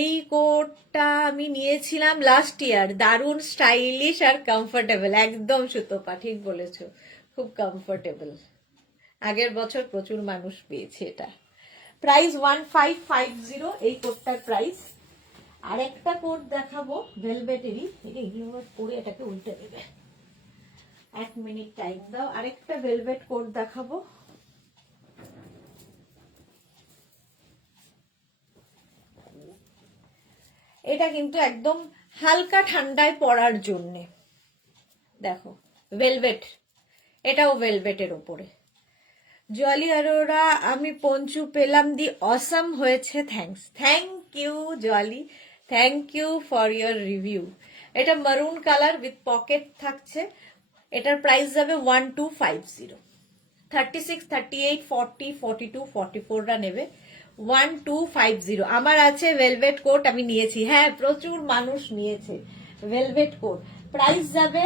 এই কোটটা আমি নিয়েছিলাম লাস্ট ইয়ার, দারুণ স্টাইলিশ আর কমফোর্টেবল, একদম সুতপা, ঠিক বলেছো, খুব কমফোর্টেবল। আগের বছর প্রচুর মানুষ পেয়েছে এটা। প্রাইস 1550 এই কোটটার প্রাইস। আরেকটা কোট দেখাবো ভেলভেটেরই, এটা ইউনিভার্স পরে এটাকে উল্টে দেবে। 1 মিনিট টাইম দাও। আরেকটা ভেলভেট কোট দেখাবো, এটা কিন্তু একদম হালকা ঠান্ডায় পরার জন্যে। দেখো ভেলভেট, এটাও ভেলভেটের ওপরে। জলি অরোরা, আমি পঞ্চু পেলাম, দি অসাম হয়েছে, thanks. Thank you Jolly, thank you for your review. এটা মারুন কালার উইথ পকেট থাকছে। এটার প্রাইস যাবে 1250। 36, 38, 40, 42, 44রা নেবে। 1250। আমার আছে ভেলভেট কোট, আমি নিয়েছি, হ্যাঁ প্রচুর মানুষ নিয়েছে ভেলভেট কোট। প্রাইস যাবে,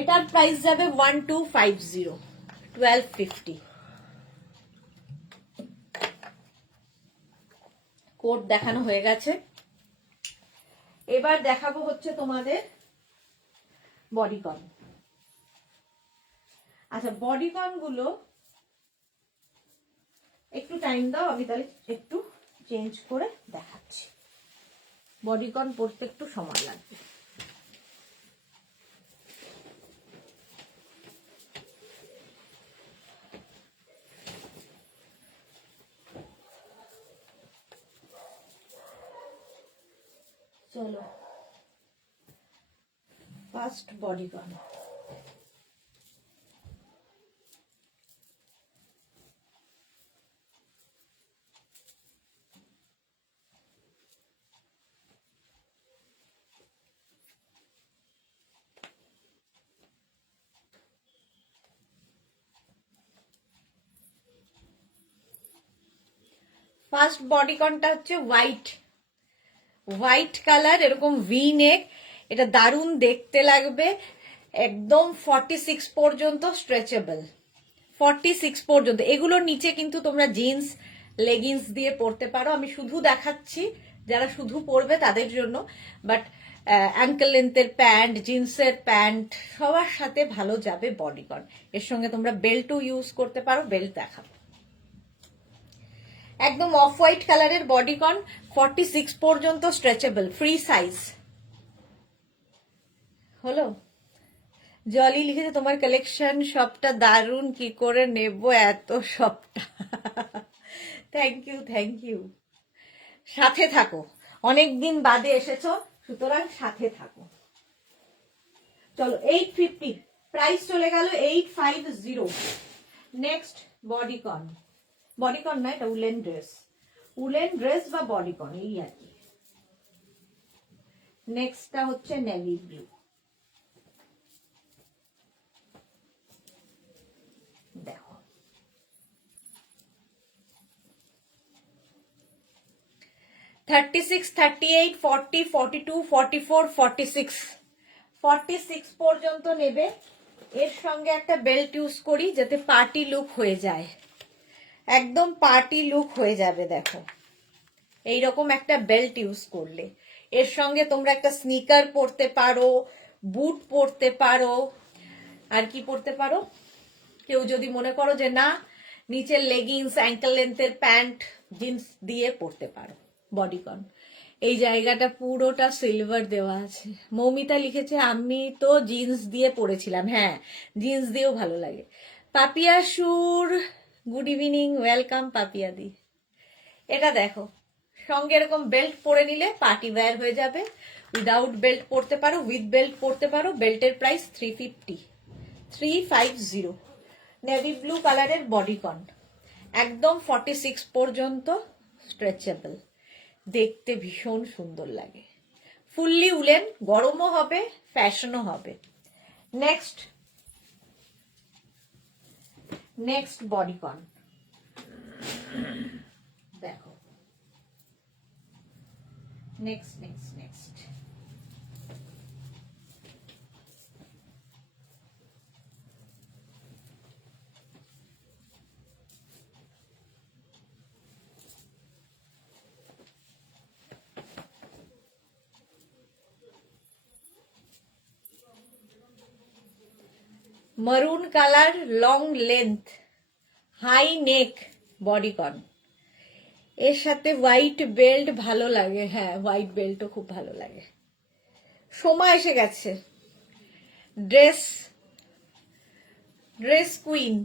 এটার প্রাইস যাবে 1250, 1250। কোট দেখানো হয়ে গেছে, এবার দেখাবো হচ্ছে তোমাদের বডিকন। আচ্ছা বডিকন গুলো একটু টাইম দাও, আমি তাহলে একটু চেঞ্জ করে দেখাচ্ছি। বডিকন পরতে একটু সময় লাগবে। চলো ফার্স্ট বডিকন। ফার্স্ট বডিকনটা হচ্ছে হোয়াইট কালার, এরকম ভি নেক, এটা দারুণ দেখতে লাগবে। একদম 46 পর্যন্ত স্ট্রেচেবল, 46 পর্যন্ত। এগুলোর নিচে কিন্তু তোমরা জিন্স লেগিংস দিয়ে পরতে পারো। আমি শুধু দেখাচ্ছি যারা শুধু পরবে তাদের জন্য, বাট অ্যাঙ্কেল লেন্থের প্যান্ট, জিন্সের প্যান্ট সবার সাথে ভালো যাবে বডিকন। এর সঙ্গে তোমরা বেল্টও ইউজ করতে পারো, বেল্ট দেখাবো। একদম অফ হোয়াইট কালারের বডিকন, 46 পর্যন্ত স্ট্রেচেবল, ফ্রি সাইজ। হলো? জলি লিখেছে তোমার কালেকশন সবটা দারুণ, কি করে নেব এত সবটা। Thank you. সাথে থাকো, অনেকদিন বাদে এসেছো, সুতরাং সাথে থাকো। চলো 850 প্রাইস চলে গেল 850। নেক্সট বডিকন না, এটা উলেন ড্রেস বা বডিকন এই আর কি। নেক্সটটা হচ্ছে নেভি ব্লু। দেখো 36, 38, 40, 42, 44, 46, 46 পর্যন্ত নেবে। এর সঙ্গে একটা বেল্ট ইউজ করি যাতে পার্টি লুক হয়ে যায়, একদম পার্টি লুক হয়ে যাবে। দেখো এইরকম একটা বেল্ট ইউজ করলে এর সঙ্গে তোমরা একটা স্নিকার পরতে পারো, বুট পরতে পারো, আর কি পরতে পারো, কেউ যদি মনে করো যে না নিচের লেগিংস অ্যাঙ্কেল লেন্থের প্যান্ট জিন্স দিয়ে পরতে পারো বডিকন। এই জায়গাটা পুরোটা সিলভার দেওয়া আছে। মৌমিতা লিখেছে আমি তো জিন্স দিয়ে পরেছিলাম। হ্যাঁ, জিন্স দিয়েও ভালো লাগে। পাপিয়া সুর, গুড ইভিনিং, ওয়েলকাম পাপিয়া দি। এটা দেখো, সঙ্গে এরকম বেল্ট পরে নিলে পার্টি ওয়্যার হয়ে যাবে। উইদাউট বেল্ট পরতে পারো, উইথ বেল্ট পরতে পারো। বেল্টের প্রাইস 350। নেভি ব্লু কালারের বডিকন, একদম 46 পর্যন্ত স্ট্রেচেবল, দেখতে ভীষণ সুন্দর লাগে। ফুললি উলেন, গরমও হবে, ফ্যাশনও হবে। নেক্সট বডিকন দেখো। Next maroon colour, long length, high neck bodycon. এর সাথে হোয়াইট বেল্ট ভালো লাগে। হ্যাঁ, হোয়াইট বেল্টও খুব ভালো লাগে। সময় এসে গেছে। ড্রেস কুইন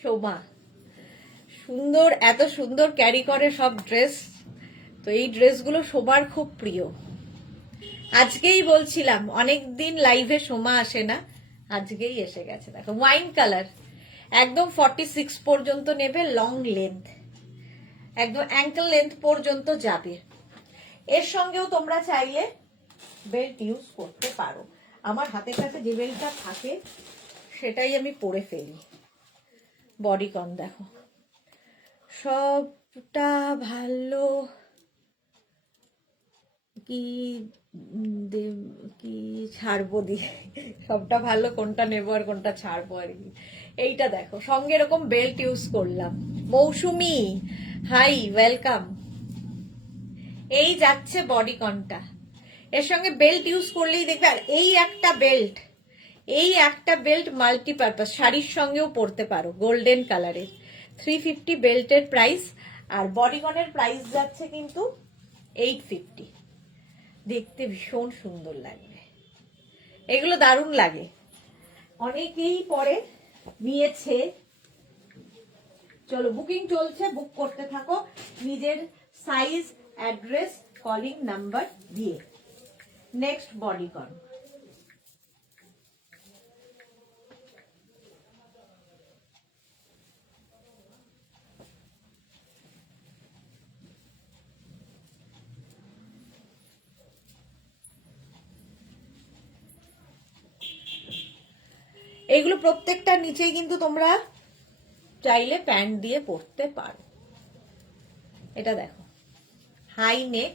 সোমা, সুন্দর, এত সুন্দর ক্যারি করে সব ড্রেস। তো এই ড্রেসগুলো সোমার খুব প্রিয়। আজকেই বলছিলাম অনেকদিন লাইভে সোমা আসে না, আজকেই এসে গেছে। দেখো ওয়াইন কালার, একদম 46 পর্যন্ত নেবে, লং লেন্থ, একদম অ্যাঙ্কেল লেন্থ পর্যন্ত যাবে। এর সঙ্গেও তোমরা চাইলে বেল্ট ইউজ করতে পারো। আমার হাতের কাছে যে বেল্টটা থাকে সেটাই আমি পরে ফেলি। বডিকন দেখো, সবটা ভালো, কি কি ছাড়বো দিয়ে, সবটা ভালো কোনটা নেবো আর কোনটা ছাড়বো আর কি। এইটা দেখো, সঙ্গে এরকম বেল্ট ইউজ করলাম। মৌসুমি হাই, ওয়েলকাম। এই যাচ্ছে বডিকনটা, এর সঙ্গে বেল্ট ইউজ করলেই দেখবে। আর এই একটা বেল্ট মাল্টিপারপাস, শাড়ির সঙ্গেও পরতে পারো, গোল্ডেন কালারের। 350 বেল্টের প্রাইস, আর বডিকনের প্রাইস যাচ্ছে কিন্তু 850। দেখতে ভীষণ সুন্দর লাগবে, এগুলো দারুণ লাগে। অনেকেই পরে নিয়েছে। চলো বুকিং চলছে, বুক করতে থাকো নিজের সাইজ, অ্যাড্রেস, কলিং নাম্বার দিয়ে। নেক্সট বডিকন, এইগুলো প্রত্যেকটার নিচেই কিন্তু তোমরা চাইলে প্যান্ট দিয়ে পরতে পারো। এটা দেখো হাই নেক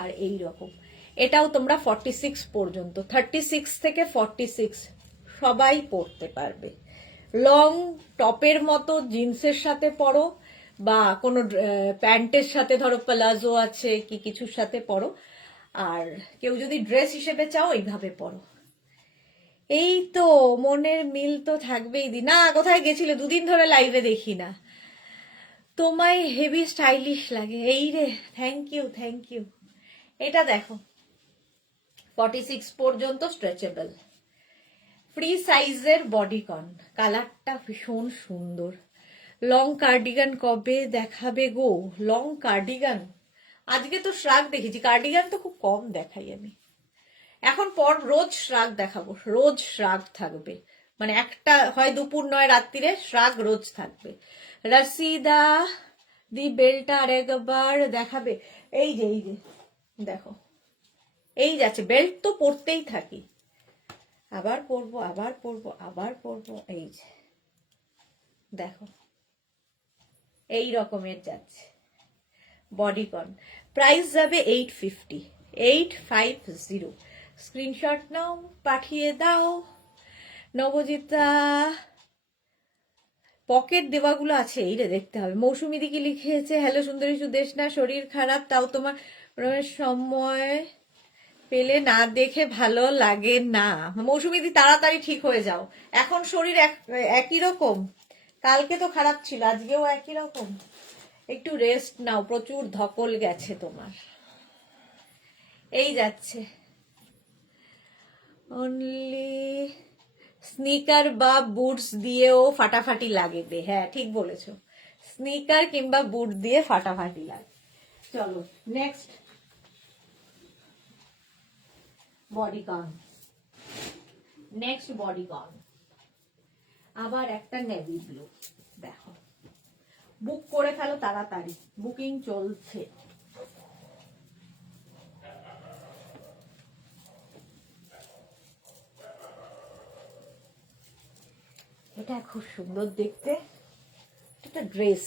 আর এই রকম। এটাও তোমরা 46 পর্যন্ত, 36 থেকে 46 সবাই পরতে পারবে। লং টপের মতো জিন্সের সাথে পরো বা কোনো প্যান্টের সাথে, ধরো প্লাজো আছে কি কিছুর সাথে পরো, আর কেউ যদি ড্রেস হিসেবে চাও এইভাবে পরো। এই তো মনের মিল তো থাকবেই। না কোথায় গেছিলে, দুদিন ধরে লাইভে দেখি না তোমায়, হেভি স্টাইলিশ লাগে। এই রে, থ্যাংক ইউ থ্যাংক ইউ। এটা দেখো 46 পর্যন্ত স্ট্রেচেবল, ফ্রি সাইজের বডিকন, কালারটা ভীষণ সুন্দর। লং কার্ডিগান কবে দেখাবে গো? লং কার্ডিগান আজকে তো শ্রাগ দেখেছি, কার্ডিগান তো খুব কম দেখাই আমি। এখন পর রোজ শ্রাগ দেখাবো, রোজ শ্রাগ থাকবে, মানে একটা হয় দুপুর নয় রাত্রিরে, শ্রাগ রোজ থাকবে। রসিদা দি বেলটা আরেকবার দেখাবে। এই যে দেখো, এই যাচ্ছে বেল্ট তো পরতেই থাকি, আবার পরবো আবার পরবো আবার পরবো। এই যে দেখো এই রকমের যাচ্ছে বডিকন। প্রাইস যাবে 850, 850। স্ক্রিনশট নাও, পাঠিয়ে দাও। নবজিতা পকেট দেওয়াগুলো আছে, এই রে দেখতে হবে। মৌসুমি দিকে লিখেছে, হ্যালো সুন্দরী সুদেশনা, শরীর খারাপ তাও তোমার সময় পেলে না দেখে ভালো লাগে না। মৌসুমি দি তাড়াতাড়ি ঠিক হয়ে যাও, এখন শরীর একই রকম, কালকে তো খারাপ ছিল আজকেও একই রকম, একটু রেস্ট নাও, প্রচুর ধকল গেছে তোমার। এই যাচ্ছে অনলি স্নিকার বা বুটস দিয়েও ফাটাফাটি লাগবে। হ্যাঁ ঠিক বলেছো, স্নিকার কিংবা বুট দিয়ে ফাটাফাটি লাগে। চলো নেক্সট বডিকন, নেক্সট বডিকন আবার একটা নেভি ব্লু। দেখো বুক করে ফেলো তাড়াতাড়ি, বুকিং চলছে। এটা খুব সুন্দর দেখতে, এটা ড্রেস,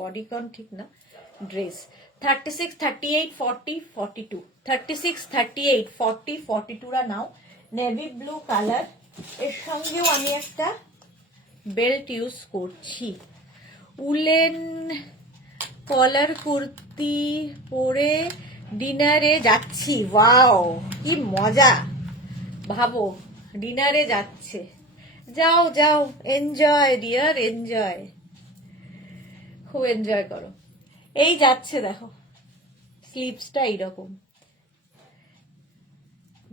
বডিকন ঠিক না, ড্রেস। 36, 38, 40, 42, 36, 38, 40, 42 রা নাও। নেভি ব্লু কালার, এর সঙ্গেও আমি একটা বেল্ট ইউজ করছি। উলেন কলার কুর্তি পরে ডিনারে যাচ্ছি। ওয়াও কি মজা, ভাবো ডিনারে যাচ্ছে, যাও যাও, এনজয় ডিয়ার এনজয়, খুব এনজয় করো। এই যাচ্ছে দেখো, স্লিপসটা এইরকম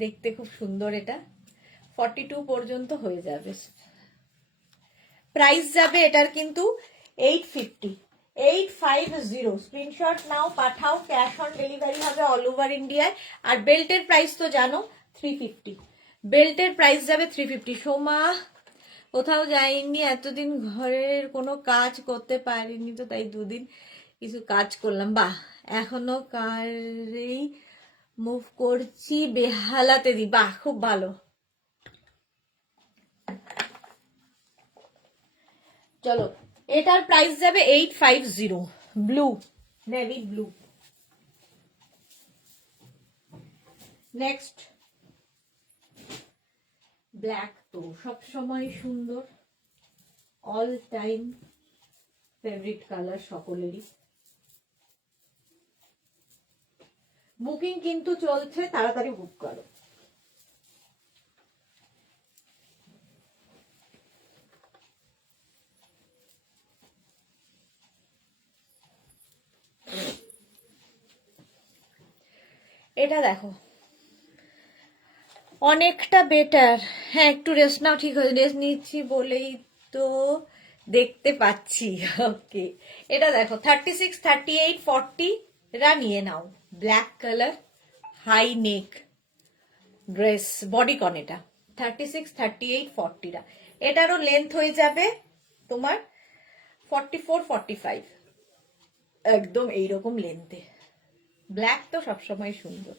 দেখতে খুব সুন্দর। এটা 42 পর্যন্ত হয়ে যাবে। প্রাইস যাবে এটার কিন্তু 850, 850। স্ক্রিনশট নাও, পাঠাও, ক্যাশ অন ডেলিভারি হবে অল ওভার ইন্ডিয়ায়। আর বেল্টের প্রাইস তো জানো 350, বেল্টের প্রাইস যাবে 350। সোমা কোথাও যাইনি এতদিন, ঘরের কোনো কাজ করতে পারিনি তো, তাই দুদিন কিছু কাজ করলাম। বাহ, এখনো কারেই মুভ করছি বেহালাতে দি, বাহ খুব ভালো। চলো এটার প্রাইস যাবে 850, blue, navy blue. Next black তো সব সময় সুন্দর, অল টাইম ফেভারিট কালার সকলেরই। বুকিং কিন্তু চলছে, তাড়াতাড়ি বুক করো। এটা দেখো অনেকটা বেটার। হ্যাঁ একটু রেস্ট নাও, ঠিক হয়ে, রেস্ট নিচ্ছি বলেই তো দেখতে পাচ্ছি। ওকে এটা দেখো 36, 38, 40 রা নিয়ে নাও। Black colour high neck dress, bodycon. এটা 36, 38, 40 রা। এটারও লেন্থ হয়ে যাবে তোমার 44, 45, একদম এইরকম লেন্থে। ব্ল্যাক তো সবসময় সুন্দর।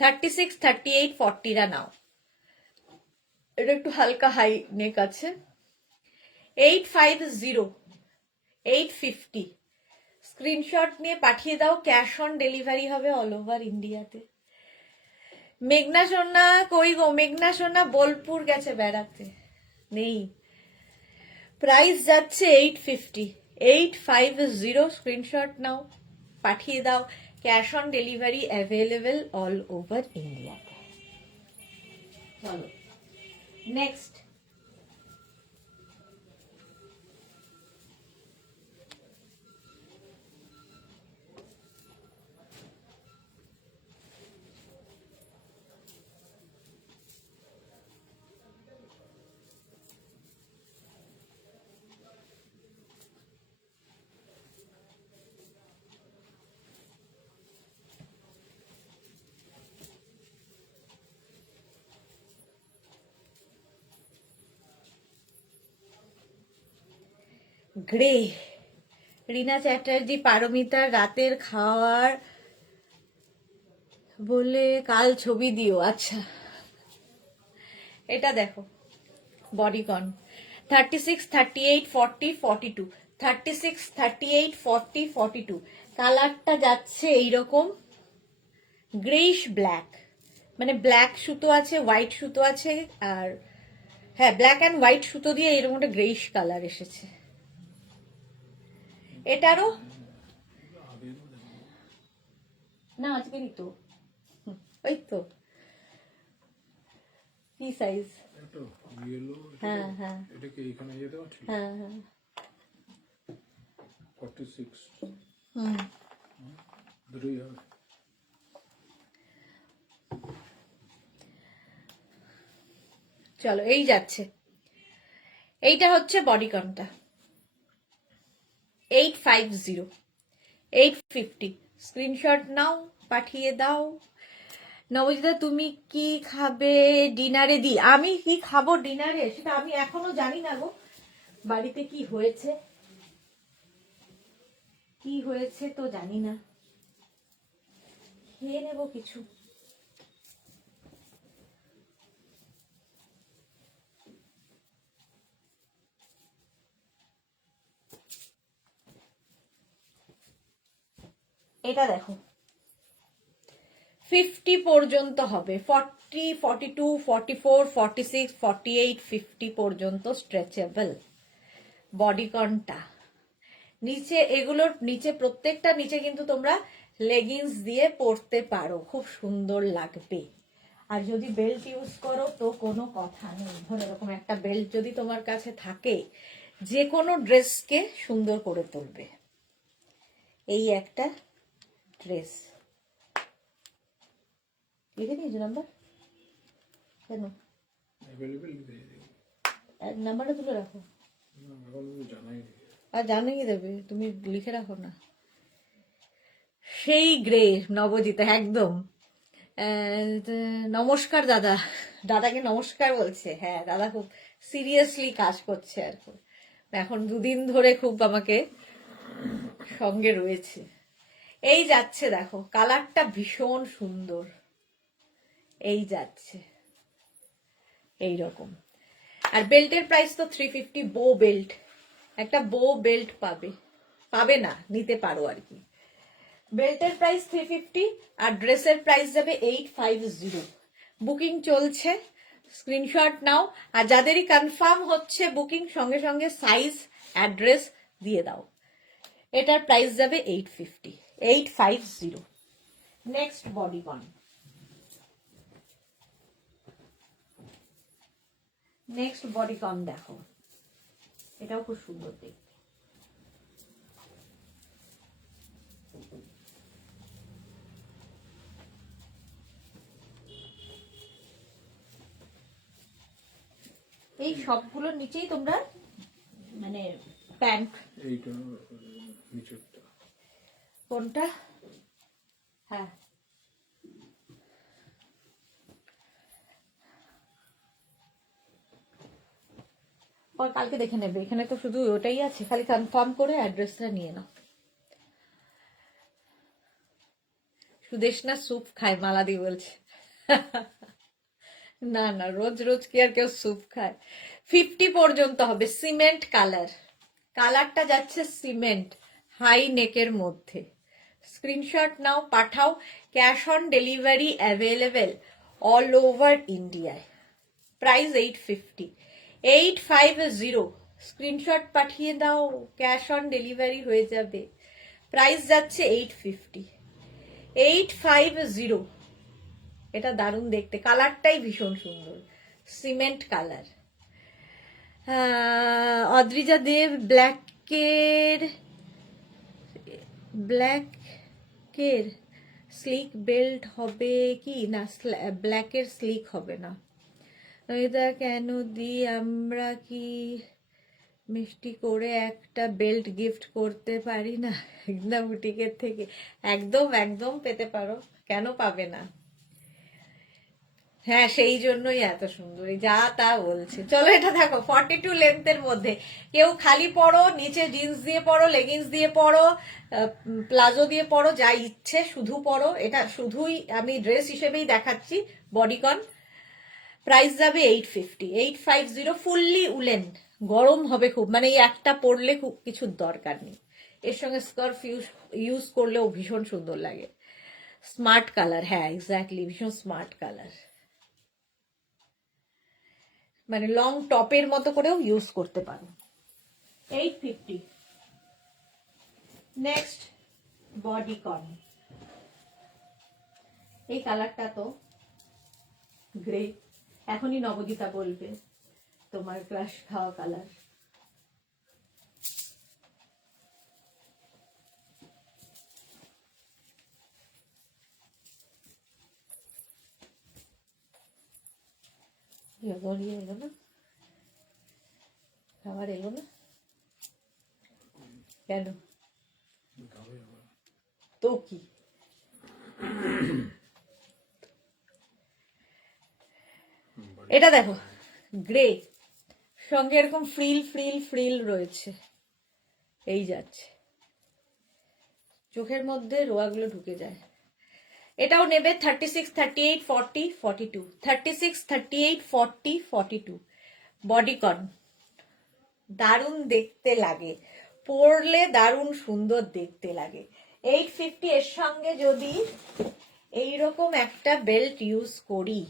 36, 38, 40 রা নাও। এটা একটু হালকা হাই নেক আছে। 850, 850। স্ক্রিনশট নিয়ে পাঠিয়ে দাও, ক্যাশ অন ডেলিভারি হবে অল ওভার ইন্ডিয়াতে। মেঘনা সোনা কই গো? মেঘনা সোনা বোলপুর গেছে বেড়াতে, নেই। প্রাইস যাচ্ছে 850, 850। স্ক্রিনশট নাও, পাঠিয়ে দাও, cash on delivery available all over ইন্ডিয়াতে। চলো নেক্সট। গ্রে, রীনা চ্যাটার্জি, পারমিতার রাতের খাওয়ার বলে কাল ছবি দিও। আচ্ছা, এটা দেখো বডিকন 36, 38, 40, 42, 36, 38, 40, 42। কালারটা যাচ্ছে এইরকম গ্রেইশ ব্ল্যাক, মানে ব্ল্যাক সুতো আছে, হোয়াইট সুতো আছে, আর হ্যাঁ ব্ল্যাক অ্যান্ড হোয়াইট সুতো দিয়ে এরকম একটা গ্রেইশ কালার এসেছে। এটারও না আজকেরই তো, ওই তো কি সাইজ? এটা ইয়েলো, হ্যাঁ হ্যাঁ এটা কি এখানে যেতে পারছি? হ্যাঁ হ্যাঁ 46 হুম। দুটোই হবে। চলো এই যাচ্ছে, এইটা হচ্ছে বডিকনটা 850, 850। স্ক্রিনশট নাও, পাঠিয়ে দাও। নবজিতা তুমি কি খাবে ডিনারে? দি আমি কি খাবো ডিনারে সেটা আমি এখনো জানি না গো, বাড়িতে কি হয়েছে কি হয়েছে তো জানি না, খেয়ে নেবো কিছু। এটা দেখো 50 পর্যন্ত হবে, 40, 42, 44, 46, 48, 50 পর্যন্ত স্ট্রেচেবল বডিকনটা। নিচে এগুলোর নিচে প্রত্যেকটা নিচে কিন্তু তোমরা লেগিংস দিয়ে পরতে পারো, খুব সুন্দর লাগবে। আর যদি বেল্ট ইউজ করো তো কোনো কথা নেই, ধরো এরকম একটা বেল্ট যদি তোমার কাছে থাকে যে কোনো ড্রেসকে সুন্দর করে তুলবে। এই একটা ড্রেস লিখে দিয়েছো নাম্বার কেন? অ্যাভেলেবেল দিয়ে দিই। নাম্বারটা তুলে রাখো। না, এখন তো জানাই নেই। আর জানিয়ে দেবে, তুমি লিখে রাখো না। সেই গ্রে নবজিতা একদম। নমস্কার দাদা, দাদাকে নমস্কার বলছে। হ্যাঁ দাদা খুব সিরিয়াসলি কাজ করছে আর কি, এখন দুদিন ধরে খুব আমাকে সঙ্গে রয়েছে। এই যাচ্ছে দেখো, কালারটা ভীষণ সুন্দর, এই যাচ্ছে এইরকম। আর বেল্টের প্রাইস তো 350, বো বেল্ট, একটা বো বেল্ট পাবে, পাবে না নিতে পারো আর কি। বেল্টের প্রাইস 350 আর ড্রেসের প্রাইস যাবে 850। বুকিং চলছে, স্ক্রিনশট নাও। আর যাদেরই কনফার্ম হচ্ছে বুকিং, সঙ্গে সঙ্গে সাইজ অ্যাড্রেস দিয়ে দাও। এটার প্রাইস যাবে 850, 850। নেক্সট বডিকন, নেক্সট বডিকন দেখো, এটাও খুব সুন্দর দেখতে। এই সবগুলোর নিচেই তোমরা মানে প্যান্ট। এইটা নিচেরটা কোনটা? হ্যাঁ পর কালকে দেখে নেবে, এখানে তো শুধু ওটাই আছে, খালি কনফার্ম করে অ্যাড্রেসটা নিয়ে নাও। সুদেশনা স্যুপ খায়, মালাদি বলছে। না না, রোজ রোজ কি আর কেউ স্যুপ খায়? 50 পর্যন্ত হবে, সিমেন্ট কালার, কালারটা যাচ্ছে সিমেন্ট, হাই নেকের মধ্যে। স্ক্রিনশট নাও, পাঠাও। Cash on delivery available all over ইন্ডিয়ায়। প্রাইস 850, 850। স্ক্রিনশট পাঠিয়ে দাও, ক্যাশ অন ডেলিভারি হয়ে যাবে। প্রাইস যাচ্ছে 850, 850। এটা দারুণ দেখতে, কালারটাই ভীষণ সুন্দর, সিমেন্ট কালার। অদ্রিজা দেব ব্ল্যাকের স্লিক বেল্ট হবে কি না? ব্ল্যাকের স্লিক হবে না। এটা কেন দিই আমরা কি মিষ্টি করে একটা বেল্ট গিফট করতে পারি না একদম বুটিকের থেকে? একদম একদম পেতে পারো, কেন পাবে না? হ্যাঁ, সেই জন্যই এত সুন্দর, যা তা বলছে। চলো এটা দেখো, 42 লেন্থের মধ্যে। কেউ খালি পরো, নিচে জিন্স দিয়ে পরো, লেগিংস দিয়ে পরো, প্লাজো দিয়ে পরো, যা ইচ্ছে শুধু পরো। এটা শুধুই আমি ড্রেস হিসেবেই দেখাচ্ছি, বডিকন। প্রাইস যাবে 850, 850। ফুললি উলেন, গরম হবে খুব, মানে এই একটা পরলে খুব কিছুর দরকার নেই। এর সঙ্গে স্কার্ফ ইউজ করলেও ভীষণ সুন্দর লাগে। স্মার্ট কালার, হ্যাঁ এক্স্যাক্টলি, ভীষণ স্মার্ট কালার, মানে লং টপের মতো করেও ইউজ করতে পারো। 850। Next bodycon. এই কালারটা তো গ্রে, এখনই নবদিতা বলবে তোমার ক্রাশ খাওয়া কালার। এলো না, খাবার এলো না কেন? তো কি এটা দেখো, গ্রে সঙ্গে এরকম ফ্রিল ফ্রিল ফ্রিল রয়েছে, এই যাচ্ছে, চোখের মধ্যে রোয়াগুলো ঢুকে যায়। এটাও নেবে 36, 38, 40, 42, 36, 38, 40, 42। বডিকন দারুণ দেখতে লাগে, পরলে দারুণ সুন্দর দেখতে লাগে। 850। এর সঙ্গে যদি এইরকম একটা বেল্ট ইউজ করি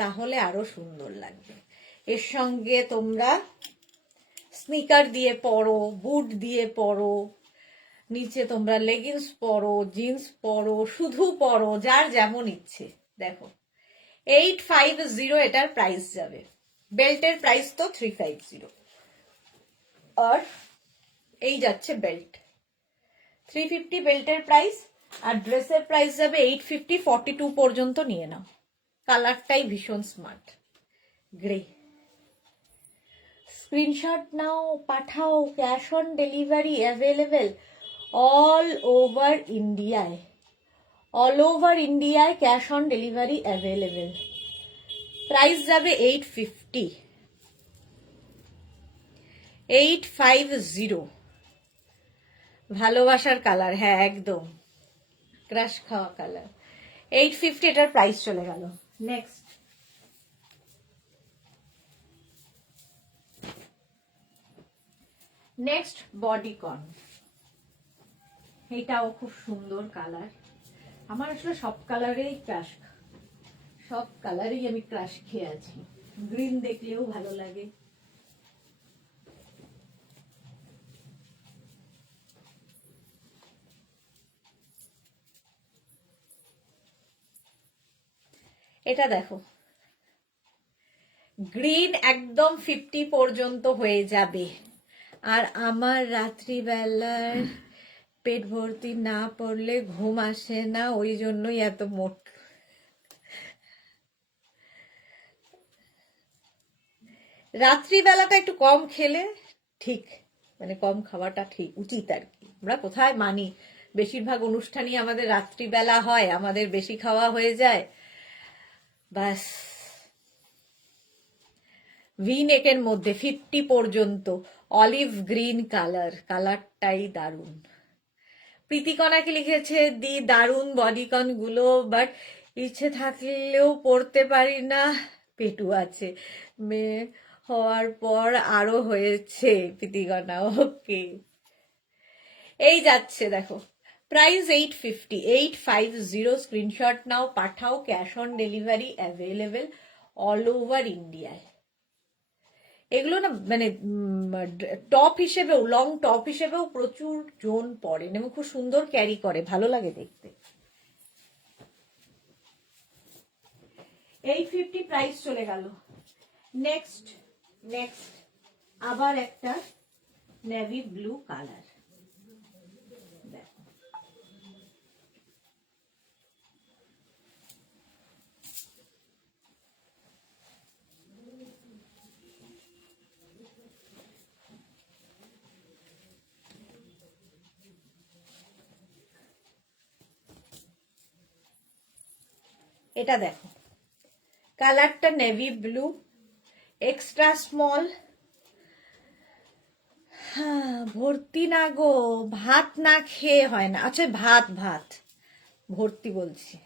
তাহলে আরো সুন্দর লাগবে। এর সঙ্গে তোমরা স্নিকার দিয়ে পরো, বুট দিয়ে পরো, নিচে তোমরা লেগিংস পরো, জিন্স পরো, শুধু পরো, যার যেমন ইচ্ছে। দেখো 850 এটার প্রাইস যাবে। বেল্টের প্রাইস তো 350, আর এই যাচ্ছে বেল্ট 350 বেল্টের প্রাইস, আর ড্রেসের প্রাইস যাবে 850। 42 পর্যন্ত নিয়ে নাও। কালারটাই ভীষণ স্মার্ট, গ্রে। স্ক্রিনশট নাও, পাঠাও। Cash on delivery available all over ইন্ডিয়ায়, অল ওভার ইন্ডিয়ায় cash on delivery available. Price যাবে 850, 850। ভালোবাসার কালার, হ্যাঁ একদম ক্রাশ খাওয়া কালার। 850 এটার প্রাইস চলে গেল। Next bodycon. এটাও খুব সুন্দর কালার। আমার আসলে সব কালারেই ক্রাশ, সব কালারেই আমি ক্রাশ খেয়ে আছি। গ্রিন দেখলেও ভালো লাগে। এটা দেখো, গ্রিন একদম 50 পর্যন্ত হয়ে যাবে। আর আমার রাত্রিবেলার পেট ভর্তি না পড়লে ঘুম আসে না, ওই জন্যই এত মোট। রাত্রিবেলাটা একটু কম খেলে ঠিক, মানে কম খাওয়াটা ঠিক উচিত আর কি। আমরা কোথায় মানি, বেশিরভাগ অনুষ্ঠানই আমাদের রাত্রিবেলা হয়, আমাদের বেশি খাওয়া হয়ে যায় বাস। ভি নেকের মধ্যে 50 পর্যন্ত, অলিভ গ্রিন কালার, কালারটাই দারুণ। প্রীতিকণাকে লিখেছে দি দারুণ বডিকন গুলো, বাট ইচ্ছে থাকলেও পড়তে পারি না, পেটু আছে। মেয়ে হওয়ার পর আরো হয়েছে প্রীতিকণা, ওকে। এই যাচ্ছে দেখো, প্রাইস 850, 850, স্ক্রিনশট নাও, পাঠাও, cash on delivery available all over ইন্ডিয়ায়। এগুলো না মানে টপ হিসেবেও, লং টপ হিসেবেও প্রচুর জন পরেন এবং খুব সুন্দর ক্যারি করে, ভালো লাগে দেখতে। 850 প্রাইস চলে গেল। নেক্সট আবার একটা নেভি ব্লু কালার, এটা দেখো, কালারটা নেভি ব্লু, এক্সট্রা স্মল। হ্যাঁ, ভর্তি না গো, ভাত না খেয়ে হয় না। আচ্ছা ভাত ভর্তি বলছি,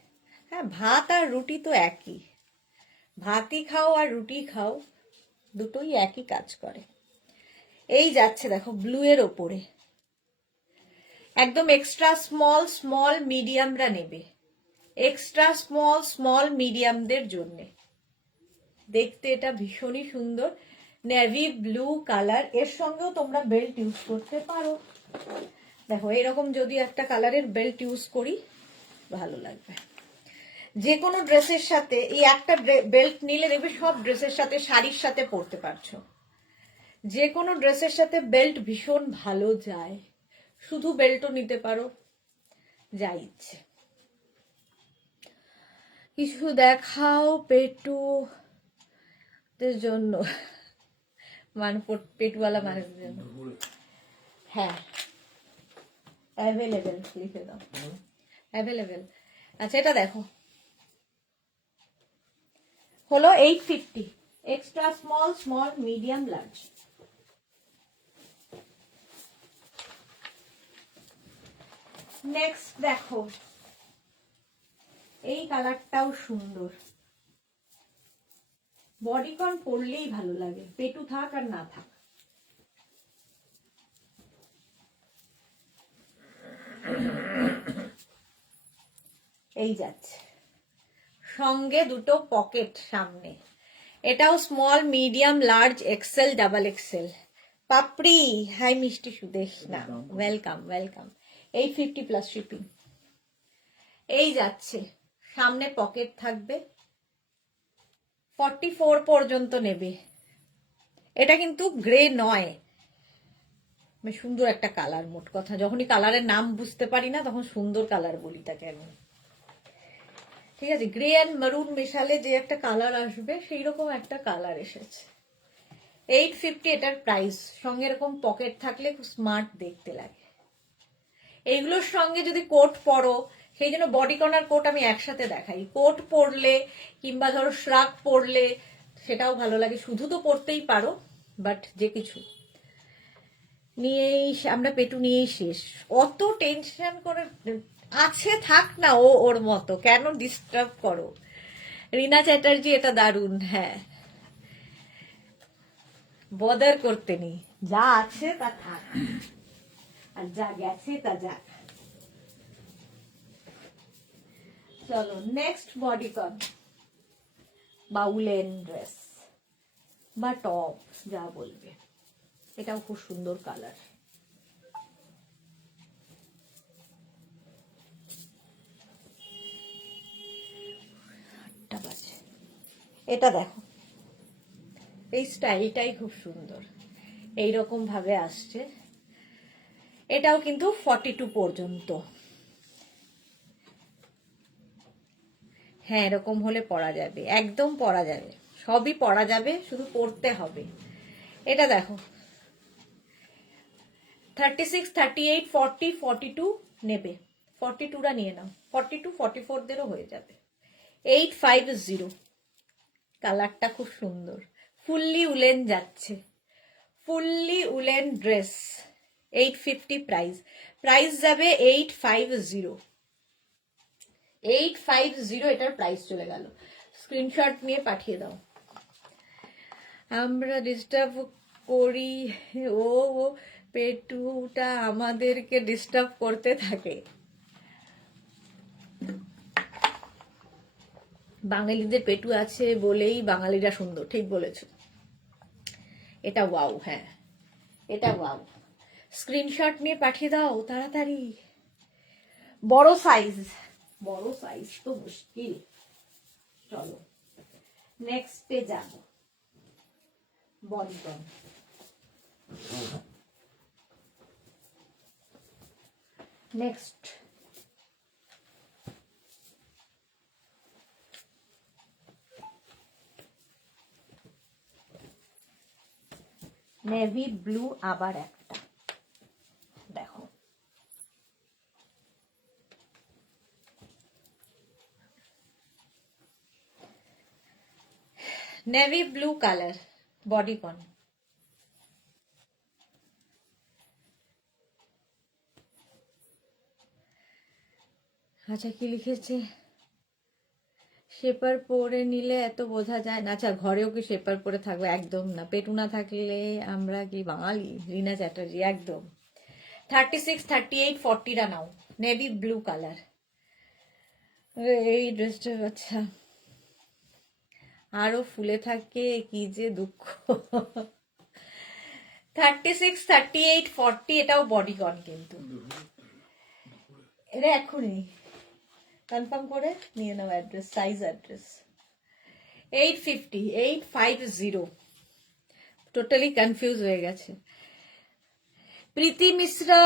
হ্যাঁ ভাত আর রুটি তো একই, ভাতই খাও আর রুটি খাও, দুটোই একই কাজ করে। এই যাচ্ছে দেখো ব্লু এর ওপরে, একদম এক্সট্রা স্মল মিডিয়ামরা নেবে, এক্সট্রা স্মল মিডিয়ামদের জন্য। দেখতে এটা ভীষণই সুন্দর, নেভি ব্লু কালার। এর সঙ্গেও তোমরা বেল্ট ইউজ করতে পারো। দেখো এরকম যদি একটা কালারের বেল্ট ইউজ করি ভালো লাগবে। যে কোনো ড্রেসের সাথে এই একটা বেল্ট নিলে দেখবে সব ড্রেসের সাথে, শাড়ির সাথে পরতে পারছো। যে কোনো ড্রেসের সাথে বেল্ট ভীষণ ভালো যায়, শুধু বেল্টও নিতে পারো, যা ইচ্ছে। কিছু দেখাও পেটুদের জন্য, মানে পেটওয়ালা মানুষদের জন্য। হ্যাঁ অ্যাভেলেবেল, লিখে দাও অ্যাভেলেবেল। আচ্ছা এটা দেখো, হলো 850, extra small medium large. Next দেখো, এই কালারটাও সুন্দর, বডিকন পরলেই ভালো লাগে, পেটু থাক আর না থাক। এই যাচ্ছে, সঙ্গে দুটো পকেট সামনে। এটাও small medium large XL double XL. Papri, hi মিষ্টি সুদেশ না, ওয়েলকাম 850 প্লাস শিপিং। এই যাচ্ছে, সামনে পকেট থাকবে, 44 পর্যন্ত নেবে। এটা কিন্তু গ্রে নয়, সুন্দর একটা কালার। মোট কথা যখনই কালারের নাম বুঝতে পারি না তখন সুন্দর কালার বলি তাকে আমি। ঠিক আছে, গ্রে অ্যান্ড মারুন মেশালে যে একটা কালার আসবে সেই রকম একটা কালার এসেছে। 850 এটার প্রাইস। সঙ্গে এরকম পকেট থাকলে খুব স্মার্ট দেখতে লাগে। এইগুলোর সঙ্গে যদি কোট পরো, সেই জন্য বডিকন আর কোট আমি একসাথে দেখাই। কোট পরলে কিংবা ধরো শ্রাগ পরলে সেটাও ভালো লাগে, শুধু তো পরতেই পারো, বাট যে কিছু নিয়েই আমরা পেটু নিয়েই শেষ। অত টেনশন করে আছে, থাক না, ওর মতো কেন ডিস্টার্ব করো। রিনা চ্যাটার্জি, এটা দারুণ। হ্যাঁ, বদার করতে নেই, যা আছে তা থাক, আর যা গেছে তা যাক। চলো নেক্সট বডিকন বা উলেন ড্রেস বা টপ, যা বলবে। এটাও খুব সুন্দর কালার। এটা দেখো, এই স্টাইলটাই খুব সুন্দর, এইরকম ভাবে আসছে। এটাও কিন্তু 42 পর্যন্ত। হ্যাঁ এরকম হলে পরা যাবে, একদম পরা যাবে, সবই পরা যাবে, শুধু পরতে হবে। এটা দেখো 36, 38, 40, 42 নেবে, 42টা নিয়ে নাও, 42, 44 দেরও হয়ে যাবে। 850, কালারটা খুব সুন্দর, ফুললি উলেন যাচ্ছে, ফুললি উলেন ড্রেস। 850 প্রাইস যাবে 850, 850 এটার প্রাইস চলে গেল। স্ক্রিনশট নিয়ে পাঠিয়ে দাও। আমরা ডিস্টার্ব করি, ও পেটুটা আমাদেরকে ডিস্টার্ব করতে থাকে। বাঙালিদের পেটু আছে বলেই বাঙালিরা সুন্দর, ঠিক বলেছো। এটা ওয়াও, হ্যাঁ এটা ওয়াও। স্ক্রিনশট নিয়ে পাঠিয়ে দাও তাড়াতাড়ি। বড় সাইজ, বড় সাইজ তো মুশকিল। চলো নেক্সটে যাব। বডিকন, নেক্সট নেভি ব্লু, আবার একটা দেখো। Navy blue colour, bodycon. আচ্ছা কি লিখেছে? শেপার পরে নিলে এত বোঝা যায় না। আচ্ছা ঘরেও কি শেপার পরে থাকবে? একদম না। পেটু না থাকলে আমরা কি বাঙালি? রিনা চ্যাটার্জি, একদম। 36, 38, 40টা নাও। Navy blue colour. এই ড্রেসটা আচ্ছা আরো ফুলে থাকে, কি যে দুঃখ। 36, 38, 40 এটাও বডিকন কিন্তু। এটা এখনই কনফার্ম করে নিয়ে নাও address, size address. 850, 850। Totally confuse হয়ে গেছে। प्रीति मिश्रा,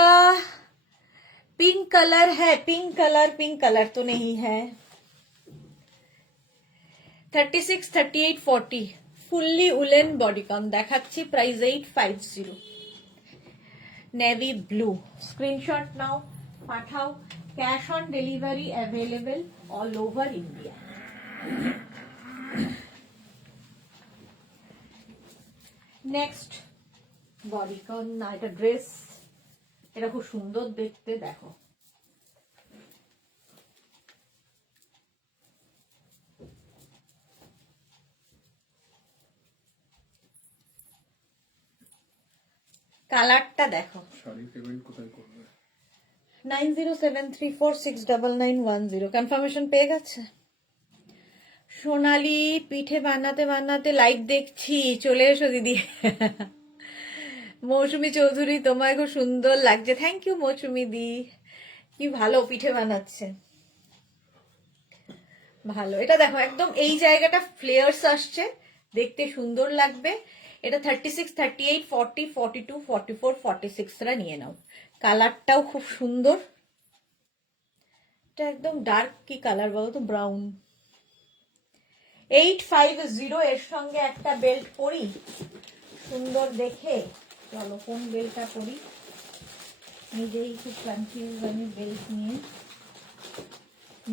पिंक कलर है, पिंक कलर तो नहीं है। 36, 38, 40 ফুললি উলেন বডিকন দেখাচ্ছি, প্রাইস 850। নেভি ব্লু, স্ক্রিনশট নাও, পাঠাও। Cash on delivery available all over India. Next bodycon না, এটা ড্রেস। এটা খুব সুন্দর দেখতে, দেখো। কালারটা দেখো। শাড়ি পেমেন্ট কোথায় করবে? 9073469910। কনফার্মেশন পেয়ে গেছে। সোনালি, পিঠে বানাতে বানাতে লাইভ দেখছি, চলে এসো দিদি। মৌসুমী চৌধুরী, তোমায় খুব সুন্দর লাগছে। থ্যাংক ইউ মৌসুমী দি, কি ভালো পিঠে বানাচ্ছে, ভালো। এটা দেখো একদম এই জায়গাটা ফ্লেয়ার্স আসছে, দেখতে সুন্দর লাগবে। এটা 36, 38, 40, 42, 44, 46রা নিয়ে নাও। কালারটাও খুব সুন্দর। এটা একদম ডার্ক কি কালার বলো তো? ব্রাউন। 850। এর সঙ্গে একটা বেল্ট পরি সুন্দর দেখে। চলো কোন বেল্টটা পরি, নিজেই খুব কনফিউজ আমি বেল্ট নিয়ে।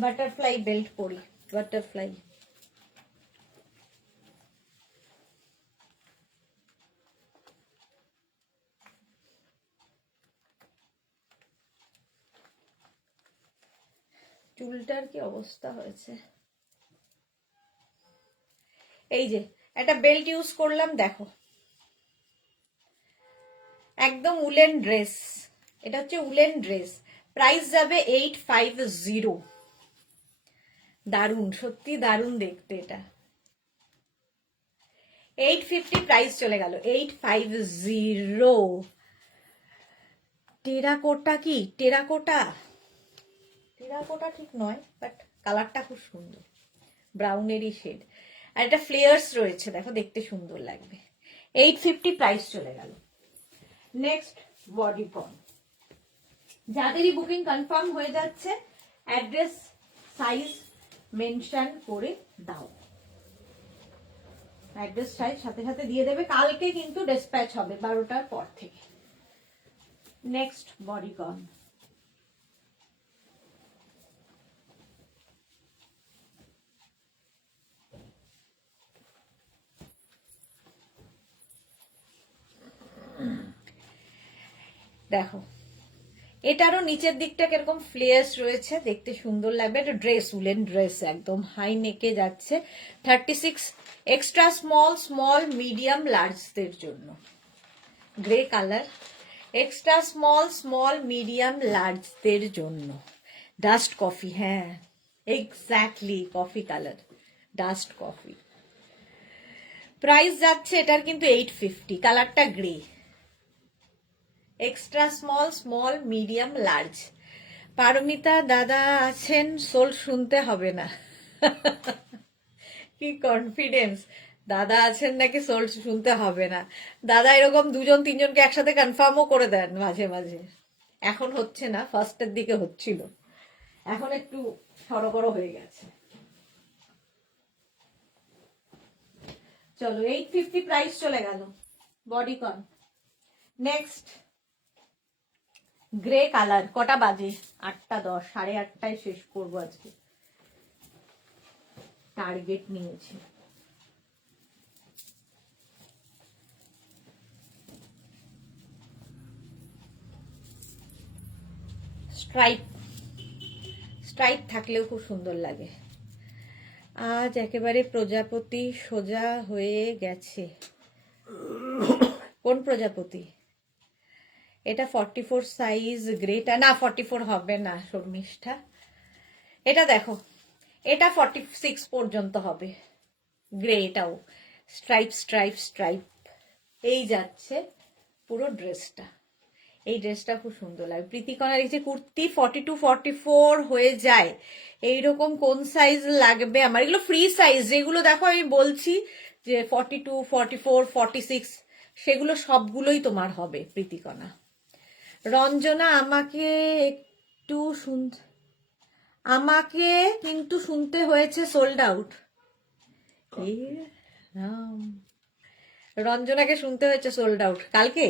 বাটারফ্লাই বেল্ট পরি, বাটারফ্লাই। চুলটার কি অবস্থা হয়েছে। এই যে একটা বেল্ট ইউজ করলাম, দেখো একদম উলেন ড্রেস। এটা হচ্ছে উলেন ড্রেস, প্রাইস যাবে 850। দারুণ, সত্যি দারুণ দেখতে। এটা 850, প্রাইস চলে গেল 850। টেরাকোটা কি? টেরাকোটা, টেরাকোটা ঠিক নয়, বাট কালারটা খুব সুন্দর, ব্রাউনেরই শেড। আর এটা ফ্লেয়ার্স রয়েছে, দেখো দেখতে সুন্দর লাগবে। 850, প্রাইস চলে গেল। Next bodycon. যাদেরই বুকিং কনফার্ম হয়ে যাচ্ছে, অ্যাড্রেস সাইজ মেনশন করে দাও। অ্যাড্রেস সাইজ সাথে সাথে দিয়ে দেবে। কালকে কিন্তু ডিসপ্যাচ হবে 12টার পর থেকে। Next bodycon. দেখো এটারও নিচের দিকটা কিরকম ফ্লেয়ার্স রয়েছে, দেখতে সুন্দর লাগবে। এটা ড্রেস, উলেন ড্রেস, একদম হাই নেকে যাচ্ছে। 36, এক্সট্রা স্মল, স্মল, মিডিয়াম, লার্জদের জন্য। Grey colour, extra small, small, medium, লার্জদের জন্য ডাস্ট কফি। হ্যাঁ, exactly coffee colour, dust coffee. Price যাচ্ছে এটার কিন্তু 850, কালারটা grey. Extra small, small, medium, large. Paromita দাদা আছেন, সোল শুনতে হবে না। কি কনফিডেন্স, দাদা আছেন নাকি সোল শুনতে হবে না। দাদা এরকম 2-3জনকে একসাথে কনফার্মও করে দেন মাঝে মাঝে। এখন হচ্ছে না, ফার্স্টের দিকে হচ্ছিল, এখন একটু সরগর হয়ে গেছে। চলো 850 প্রাইস চলে গেল বডিকন। Next grey colour. কটা বাজে? 8:10, 8:30টায় শেষ করবো আজকে, টার্গেট নিয়েছি। স্ট্রাইপ, স্ট্রাইপ থাকলেও খুব সুন্দর লাগে। আজ একেবারে প্রজাপতি সোজা হয়ে গেছে। কোন প্রজাপতি? এটা 44 সাইজ গ্রেটা না, 44 হবে না শর্মিষ্ঠা। এটা দেখো, এটা 46 পর্যন্ত হবে গ্রে। এটাও স্ট্রাইপ স্ট্রাইপ স্ট্রাইপ, এই যাচ্ছে পুরো ড্রেসটা। এই ড্রেসটা খুব সুন্দর লাগে। প্রীতিকণা লিখছে কুর্তি 42-44 হয়ে যায়, এইরকম কোন সাইজ লাগবে আমার? এগুলো ফ্রি সাইজ যেগুলো দেখো আমি বলছি যে 42, 44, 46, সেগুলো সবগুলোই তোমার হবে প্রীতিকণা। রঞ্জনা আমাকে একটু আমাকে কিন্তু শুনতে হয়েছে সোল্ড আউট। রঞ্জনাকে শুনতে হয়েছে সোল্ড আউট কালকে।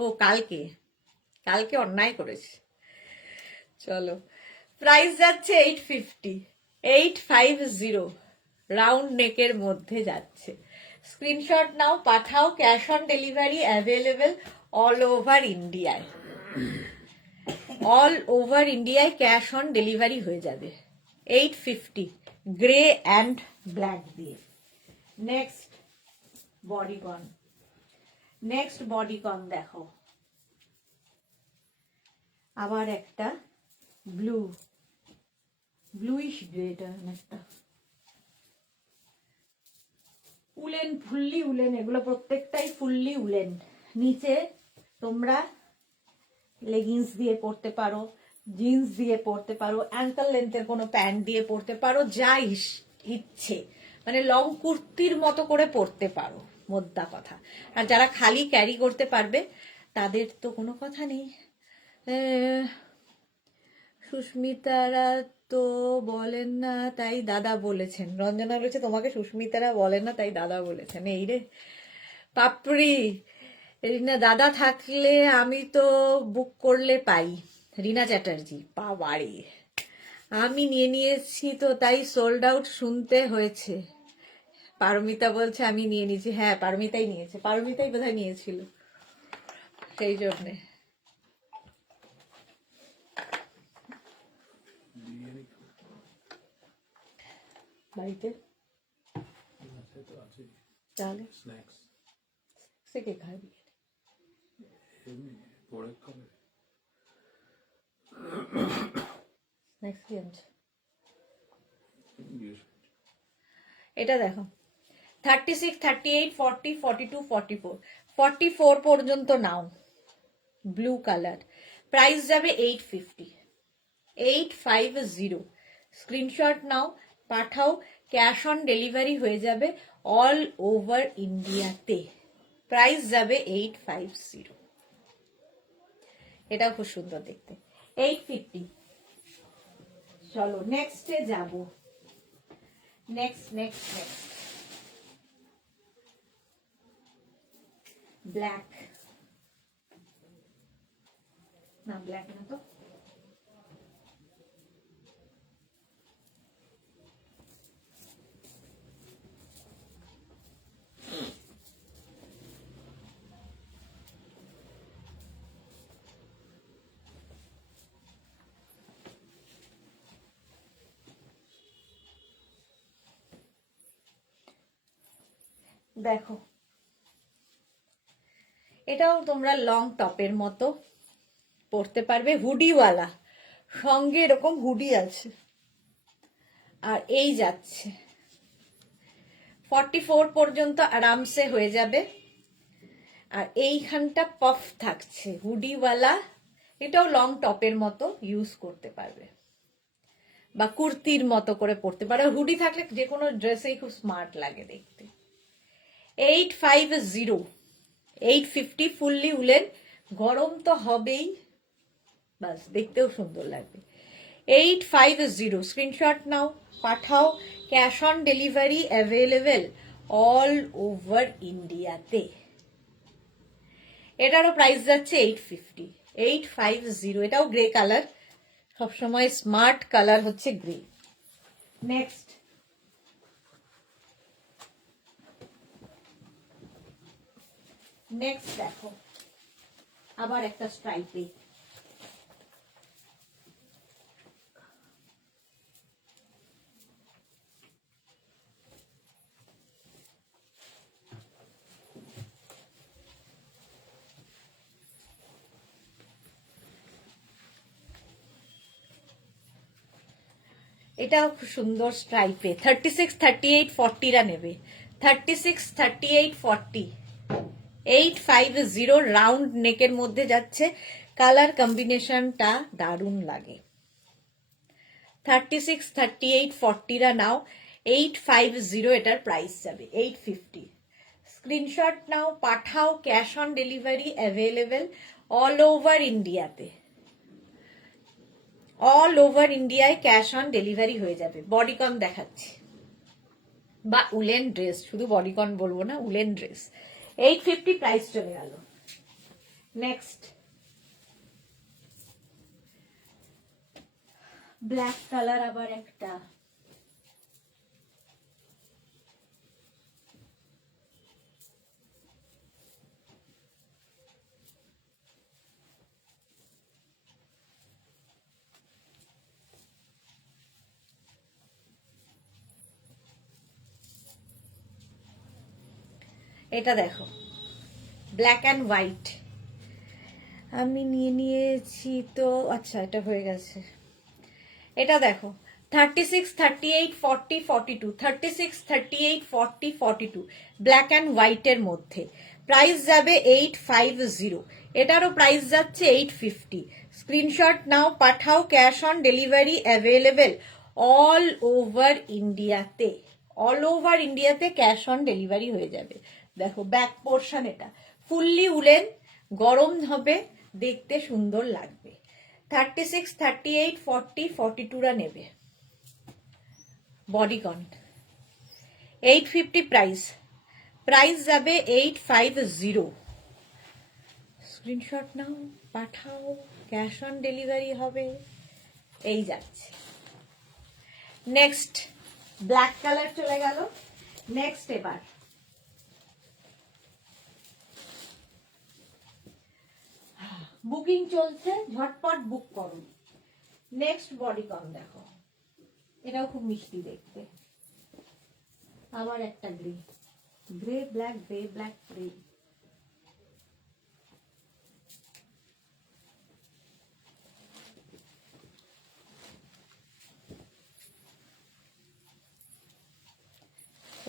ও কালকে, কালকে অন্যায় করেছে। চলো প্রাইস যাচ্ছে 850, 850, রাউন্ড নেকের মধ্যে যাচ্ছে। স্ক্রিনশট নাও, পাঠাও। Cash on delivery available all over ইন্ডিয়ায়। অল ওভার ইন্ডিয়ায় ক্যাশ অন ডেলিভারি হয়ে যাবে। 850 গ্রে অ্যান্ড ব্ল্যাক দিয়ে। নেক্সট বডিকন, নেক্সট বডিকন দেখো, আবার একটা ব্লু, ব্লুইশ গ্রেটা একটা উলেন, ফুললি উলেন, এগুলো প্রত্যেকটাই ফুললি উলেন। নিচে তোমরা লেগিংস দিয়ে পরতে পারো, জিন্স দিয়ে পরতে পারো, অ্যাঙ্কল লেন্থের কোনো প্যান্ট দিয়ে পরতে পারো, যা ইচ্ছে, মানে লং কুর্তির মতো করে পরতে পারো, মোদ্দা কথা। আর যারা খালি ক্যারি করতে পারবে তাদের তো কোনো কথা নেই। সুস্মিতারা তো বলেন না তাই দাদা বলেছেন। রঞ্জনা বলেছে তোমাকে সুস্মিতারা বলেন না তাই দাদা বলেছেন। এই রে পাপড়ি, রিনা দাদা থাকলে আমি তো বুক করলে পাই। রিনা চ্যাটার্জি, বাবারে, আমি নিয়ে নিয়েছি তো তাই সোল্ড আউট শুনতে হয়েছে। পারমিতা বলছে আমি নিয়ে নিয়েছি। হ্যাঁ পারমিতাই নিয়েছে, পারমিতাই বোধহয় নিয়েছিল, সেই জন্যে। বাড়িতে তাহলে স্ন্যাক্স সে কে খাবি? এমনি পরে খাবে। স্ন্যাক্স কি আনছে? জিজ্ঞেস এটা দেখো 36, 38, 40, 42, 44, 44 পর্যন্ত নাও। ব্লু কালার, প্রাইস যাবে 850, 850। স্ক্রিনশট নাও, পাঠাও। ক্যাশ অন ডেলিভারি হয়ে যাবে অল ওভার ইন্ডিয়াতে। প্রাইস যাবে 850। এটাও খুব সুন্দর দেখতে, 850। চলো নেক্সটে যাব। নেক্সট নেক্সট নেক্সট ব্ল্যাক, না ব্ল্যাক না তো, দেখো এটাও তোমরা লং টপের মতো পরতে পারবে, হুডিওয়ালা, সঙ্গে এরকম হুডি আছে। আর এই যাচ্ছে 44 পর্যন্ত আরামসে হয়ে যাবে। আর এইখানটা পফ থাকছে, হুডিওয়ালা, এটাও লং টপের মতো ইউজ করতে পারবে বা কুর্তির মতো করে পরতে পারো। হুডি থাকলে যে কোনো ড্রেসেই খুব স্মার্ট লাগে দেখতে। 850, 850 ফুললি উলেন, গরম তো হবেই, বাস দেখতেও সুন্দর লাগবে। 850, স্ক্রিনশট নাও, পাঠাও। Cash on delivery available all over ইন্ডিয়াতে। এটারও প্রাইস যাচ্ছে 850, 850। এটাও গ্রে কালার, সবসময় স্মার্ট কালার হচ্ছে গ্রে। নেক্সট দেখো আবার একটা স্ট্রাইপে। এটাও খুব সুন্দর স্ট্রাইপে। 36, 38, 40রা নেবে। 36, 38, 40, 850 রাউন্ড নেকের মধ্যে যাচ্ছে। কালার কম্বিনেশনটা দারুণ লাগে। 36, 38, 40রা নাও। 850 এটার প্রাইস যাবে, 850। স্ক্রিনশট নাও, পাঠাও। Cash on delivery available all over ইন্ডিয়াতে। অল ওভার ইন্ডিয়ায় ক্যাশ অন ডেলিভারি হয়ে যাবে। বডিকন দেখাচ্ছি, বা উলেন ড্রেস, শুধু বডিকন বলবো না, উলেন ড্রেস। 850 প্রাইস চলে গেল। নেক্সট ব্ল্যাক কালার আবার একটা। এটা দেখো, ব্ল্যাক অ্যান্ড হোয়াইট। আমি নিয়েছি তো, আচ্ছা এটা হয়ে গেছে। এটা দেখো 36, 38, 40, 42, 36, 38, 40, 42, ব্ল্যাক অ্যান্ড হোয়াইটের মধ্যে। প্রাইস যাবে 850। এটারও প্রাইস যাচ্ছে 850। স্ক্রিনশট নাও, পাঠাও। Cash on delivery available all over ইন্ডিয়াতে। অল ওভার ইন্ডিয়াতে ক্যাশ অন ডেলিভারি হয়ে যাবে। দেখো ব্যাক পোর্শন, এটা ফুললি উলেন, গরম হবে, দেখতে সুন্দর লাগবে। 36, 38, 40, 42রা নেবে। বডিকন 850 প্রাইস যাবে 850। স্ক্রিনশট নাও, পাঠাও। ক্যাশ অন ডেলিভারি হবে। এই যাচ্ছে। নেক্সট ব্ল্যাক কালার চলে গেল। নেক্সট এবার বুকিং চলছে, ঝটপট বুক করুন। নেক্সট বডিকন দেখো, এটাও খুব মিষ্টি দেখতে। আবার একটা grey, grey black, grey black, grey.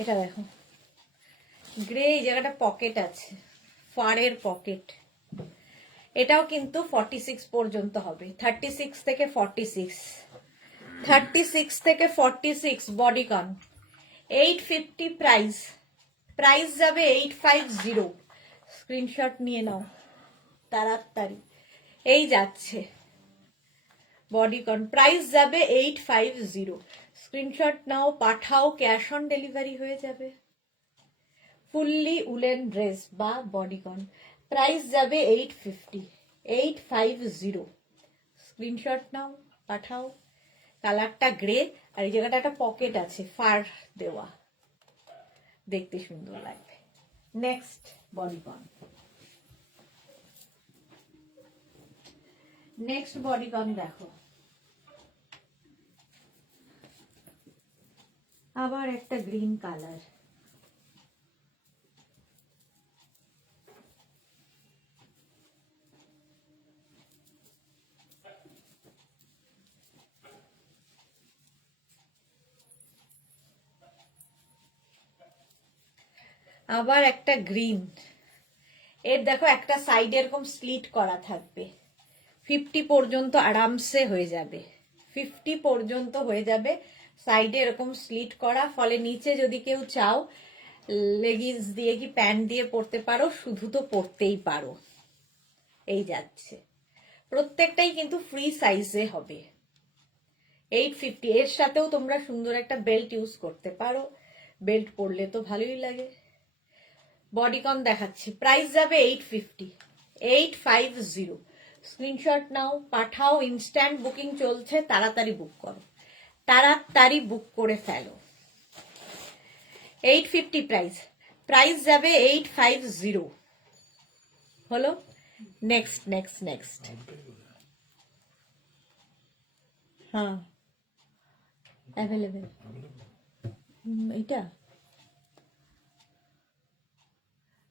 এটা দেখো গ্রে, এই জায়গাটা পকেট আছে, ফারের পকেট। এটাও কিন্তু 46 পর্যন্ত হবে। 36 থেকে 46, 36 থেকে 46 বডিকন। 850 প্রাইস যাবে 850। স্ক্রিনশট নিয়ে নাও তাড়াতাড়ি। এই যাচ্ছে বডিকন, প্রাইস যাবে 850। স্ক্রিনশট নাও, পাঠাও। ক্যাশ অন ডেলিভারি হয়ে যাবে। ফুললি উলেন ড্রেস বা বডিকন, প্রাইস যাবে 850, 850। স্ক্রিনশট নাও, পাঠাও। কালারটা গ্রে, আর এই জায়গাটা একটা পকেট আছে, ফার দেওয়া, দেখতে সুন্দর লাগবে। নেক্সট বডিকন, নেক্সট বডিকন দেখো, আবার একটা গ্রিন কালার। আবার একটা গ্রিন, এর দেখো একটা সাইডে এরকম স্লিট করা থাকবে, 50 পর্যন্ত আরামসে হয়ে যাবে, 50 পর্যন্ত হয়ে যাবে, সাইডে এরকম স্লিট করা, ফলে নিচে যদি কেউ চাও লেগিংস দিয়ে কি প্যান্ট দিয়ে পরতে পারো, শুধু তো পরতেই পারো। এই যাচ্ছে, প্রত্যেকটাই কিন্তু ফ্রি সাইজে হবে। 850, এর সাথেও তোমরা সুন্দর একটা বেল্ট ইউজ করতে পারো, বেল্ট পরলে তো ভালোই লাগে। বডিকন দেখাচ্ছি, প্রাইস যাবে 850, 850। স্ক্রিনশট নাও, পাঠাও, ইনস্ট্যান্ট বুকিং চলছে, তাড়াতাড়ি বুক করো, তাড়াতাড়ি বুক করে ফেলো। 850 প্রাইস, প্রাইস যাবে 850। হলো, নেক্সট নেক্সট নেক্সট। হ্যাঁ অ্যাভেলেবেল, এটা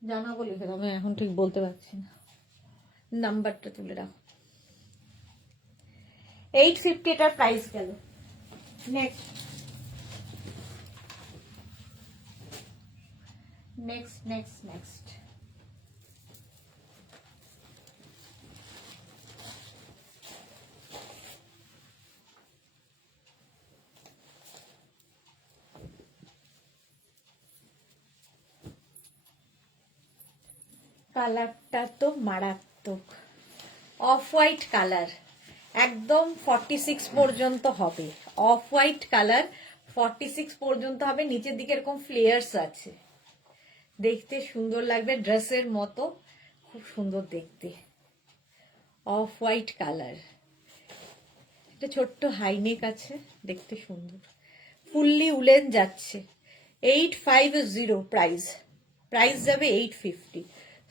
জানাবো লিখে দাও, আমি এখন ঠিক বলতে পারছি না, নাম্বারটা তুলে রাখো। 850 এটার প্রাইস গেল। নেক্সট নেক্সট নেক্সট নেক্সট, কালারটা তো মারাত্মক, অফ হোয়াইট কালার, একদম 46 পর্যন্ত হবে, অফ হোয়াইট কালার 46 পর্যন্ত হবে, নিচের দিকে এরকম ফ্লেয়ার্স আছে, দেখতে সুন্দর লাগবে, ড্রেসের মতো, খুব সুন্দর দেখতে, অফ হোয়াইট কালার, একটা ছোট্ট হাইনেক আছে, দেখতে সুন্দর, ফুললি উলেন যাচ্ছে। 850 প্রাইস, প্রাইস যাবে 850।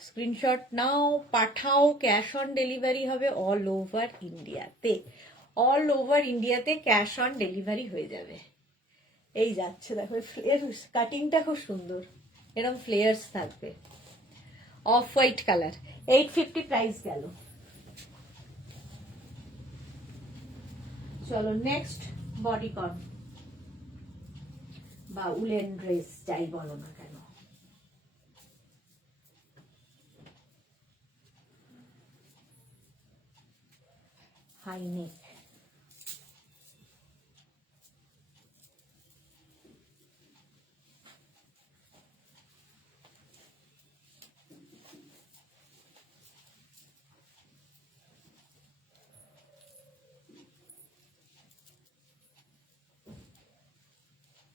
স্ক্রিনশট নাও, পাঠাও, ক্যাশ অন ডেলিভারি হবে অল ওভার ইন্ডিয়াতে, অল ওভার ইন্ডিয়াতে ক্যাশ অন ডেলিভারি হয়ে যাবে। এই যাচ্ছে, দেখো ফ্লেয়ার্স, কাটিংটা খুব সুন্দর, এরকম ফ্লেয়ার্স থাকবে, অফ হোয়াইট কালার, 850 প্রাইস গেল। চলো নেক্সট, বডিকন বা উলেন ড্রেস যাই বলো না কেন, হাইনেক,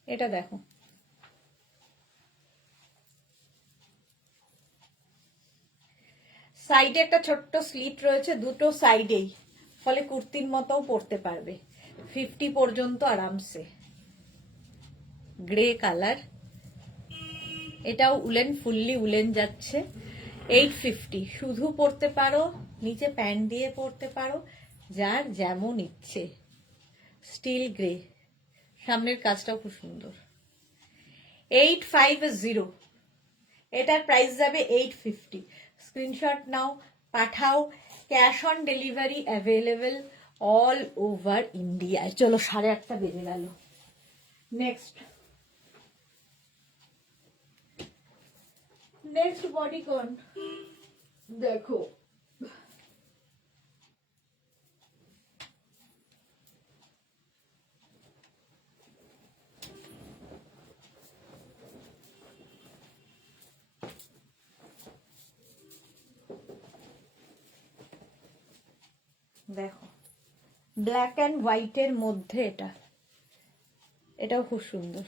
এটা দেখো, সাইডে একটা ছোট্ট স্লিট রয়েছে দুটো সাইডেই, ফলে কুর্তির মতোও পরতে পারবে, 50 পর্যন্ত আরামসে, গ্রে কালার, এটাও উলেন, ফুললি উলেন যাচ্ছে, 850, শুধু পরতে পারো, নিচে প্যান্ট দিয়ে পরতে পারো, যার যেমন ইচ্ছে, স্টিল গ্রে, সামনের কাজটাও খুব সুন্দর। 850, এটার প্রাইস যাবে 850। স্ক্রিনশট নাও, পাঠাও, cash on delivery available all over ইন্ডিয়ায়। চলো 8:30 বেজে গেল। নেক্সট নেক্সট বডিকন দেখো, দেখো ব্ল্যাক অ্যান্ড হোয়াইটের মধ্যে, এটাও খুব সুন্দর,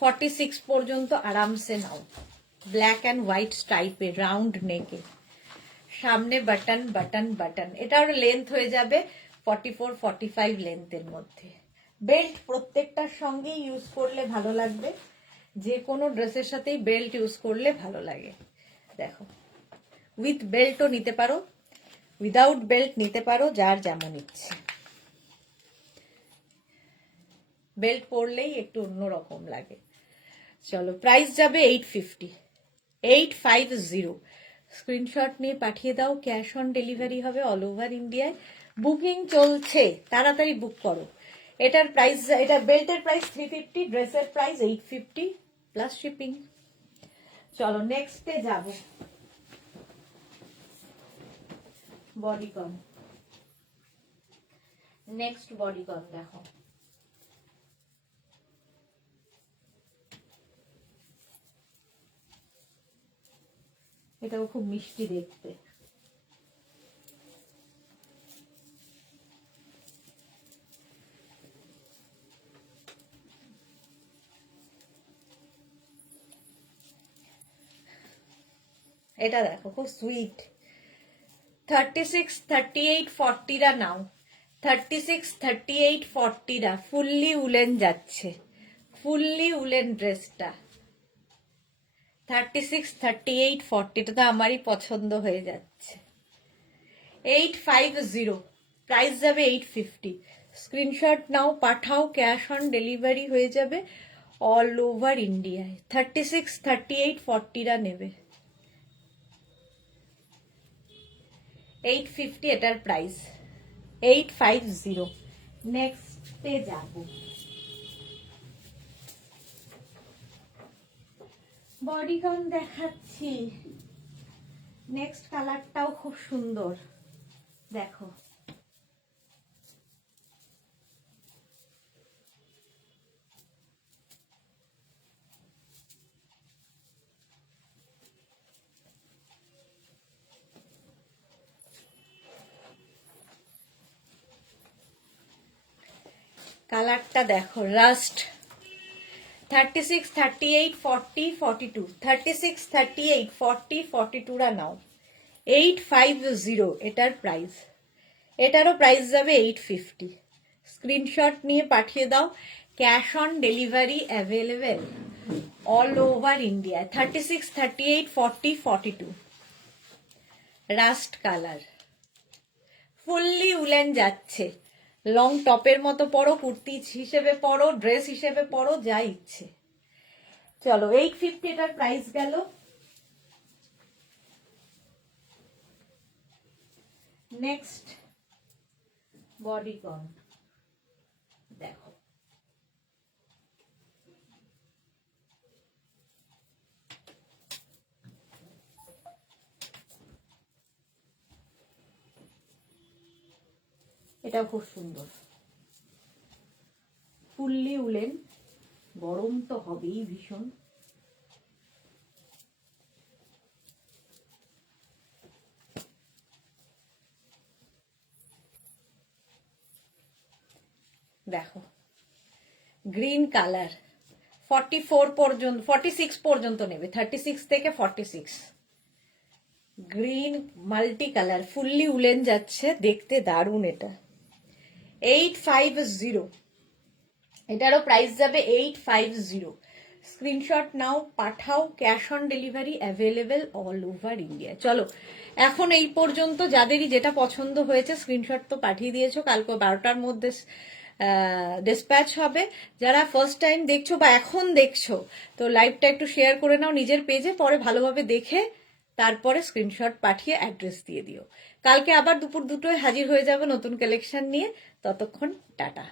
46 পর্যন্ত আরামসে নাও, ব্ল্যাক অ্যান্ড হোয়াইট স্টাইপের, রাউন্ড নেকে, সামনে বাটন বাটন বাটন, এটার লেন্থ হয়ে যাবে 44-45 লেন্থের মধ্যে। বেল্ট প্রত্যেকটার সঙ্গেই ইউজ করলে ভালো লাগবে, যে কোনো ড্রেসের সাথেই বেল্ট ইউজ করলে ভালো লাগে। দেখো উইথ বেল্টও নিতে পারো, উইদাউট বেল্ট নিতে পারো, যার যেমন ইচ্ছে, বেল্ট পরলেই একটু অন্যরকম লাগে। চলো প্রাইস যাবে 850, 850। স্ক্রিনশট নিয়ে পাঠিয়ে দাও, ক্যাশ অন ডেলিভারি হবে অল ওভার ইন্ডিয়ায়, বুকিং চলছে, তাড়াতাড়ি বুক করো। এটার প্রাইস, এটা বেল্টের প্রাইস 350, ড্রেসের প্রাইস 850 প্লাস শিপিং। চলো নেক্সটে যাব। বডিকন, নেক্সট বডিকন দেখো। এটাও খুব মিষ্টি দেখতে। এটা দেখো খুব সুইট। 36, 38, 40রা নাও। 36, 38, 40রা ফুললি উলেন যাচ্ছে, ফুললি উলেন ড্রেসটা। 36, 38, 40টা তো আমারই পছন্দ হয়ে যাচ্ছে। 850, প্রাইস যাবে 850। স্ক্রিনশট নাও, পাঠাও, ক্যাশ অন ডেলিভারি হয়ে যাবে অল ওভার ইন্ডিয়ায়। 36, 38, 40রা নেবে। 850 এটার প্রাইস। 850। নেক্সটে যাব। বডিকন দেখাচ্ছি। নেক্সট কালারটাও খুব সুন্দর দেখো। কালারটা দেখো, রাস্ট। 36, 38, 40, 42। 36, 38, 40, 42রা নাও। 850 এটার প্রাইস। এটারও প্রাইস যাবে 850। স্ক্রিনশট নিয়ে পাঠিয়ে দাও, cash on delivery available all over India. 36, 38, 40, 42। Rushed colour, fully woollen যাচ্ছে। লং টপের মতো পরো, কুর্তি হিসেবে পরো, ড্রেস হিসেবে পরো, যা ইচ্ছে। চলো 850 এটার প্রাইস গেল। নেক্সট বডিকন দেখো। এটাও খুব সুন্দর, ফুললি উলেন। গরম তো হবেই ভীষণ। দেখো গ্রিন কালার। 44 পর্যন্ত, 46 পর্যন্ত নেবে। 36 থেকে 46। Green multi colour, fully woollen যাচ্ছে, দেখতে দারুণ এটা। 850। এটারও প্রাইস যাবে 850। স্ক্রিনশট নাও, পাঠাও, cash on delivery available all over India. চলো এখন এই পর্যন্ত। যাদেরই যেটা পছন্দ হয়েছে স্ক্রিনশট তো পাঠিয়ে দিয়েছো, কালকে 12টার মধ্যে ডিসপ্যাচ হবে। যারা ফার্স্ট টাইম দেখছো বা এখন দেখছো, তো লাইভটা একটু শেয়ার করে নাও নিজের পেজে, পরে ভালোভাবে দেখে তারপরে স্ক্রিনশট পাঠিয়ে অ্যাড্রেস দিয়ে দিও। কালকে আবার দুপুর 2টোয় হাজির হয়ে যাবে নতুন কালেকশন নিয়ে। ততক্ষণ টাটা।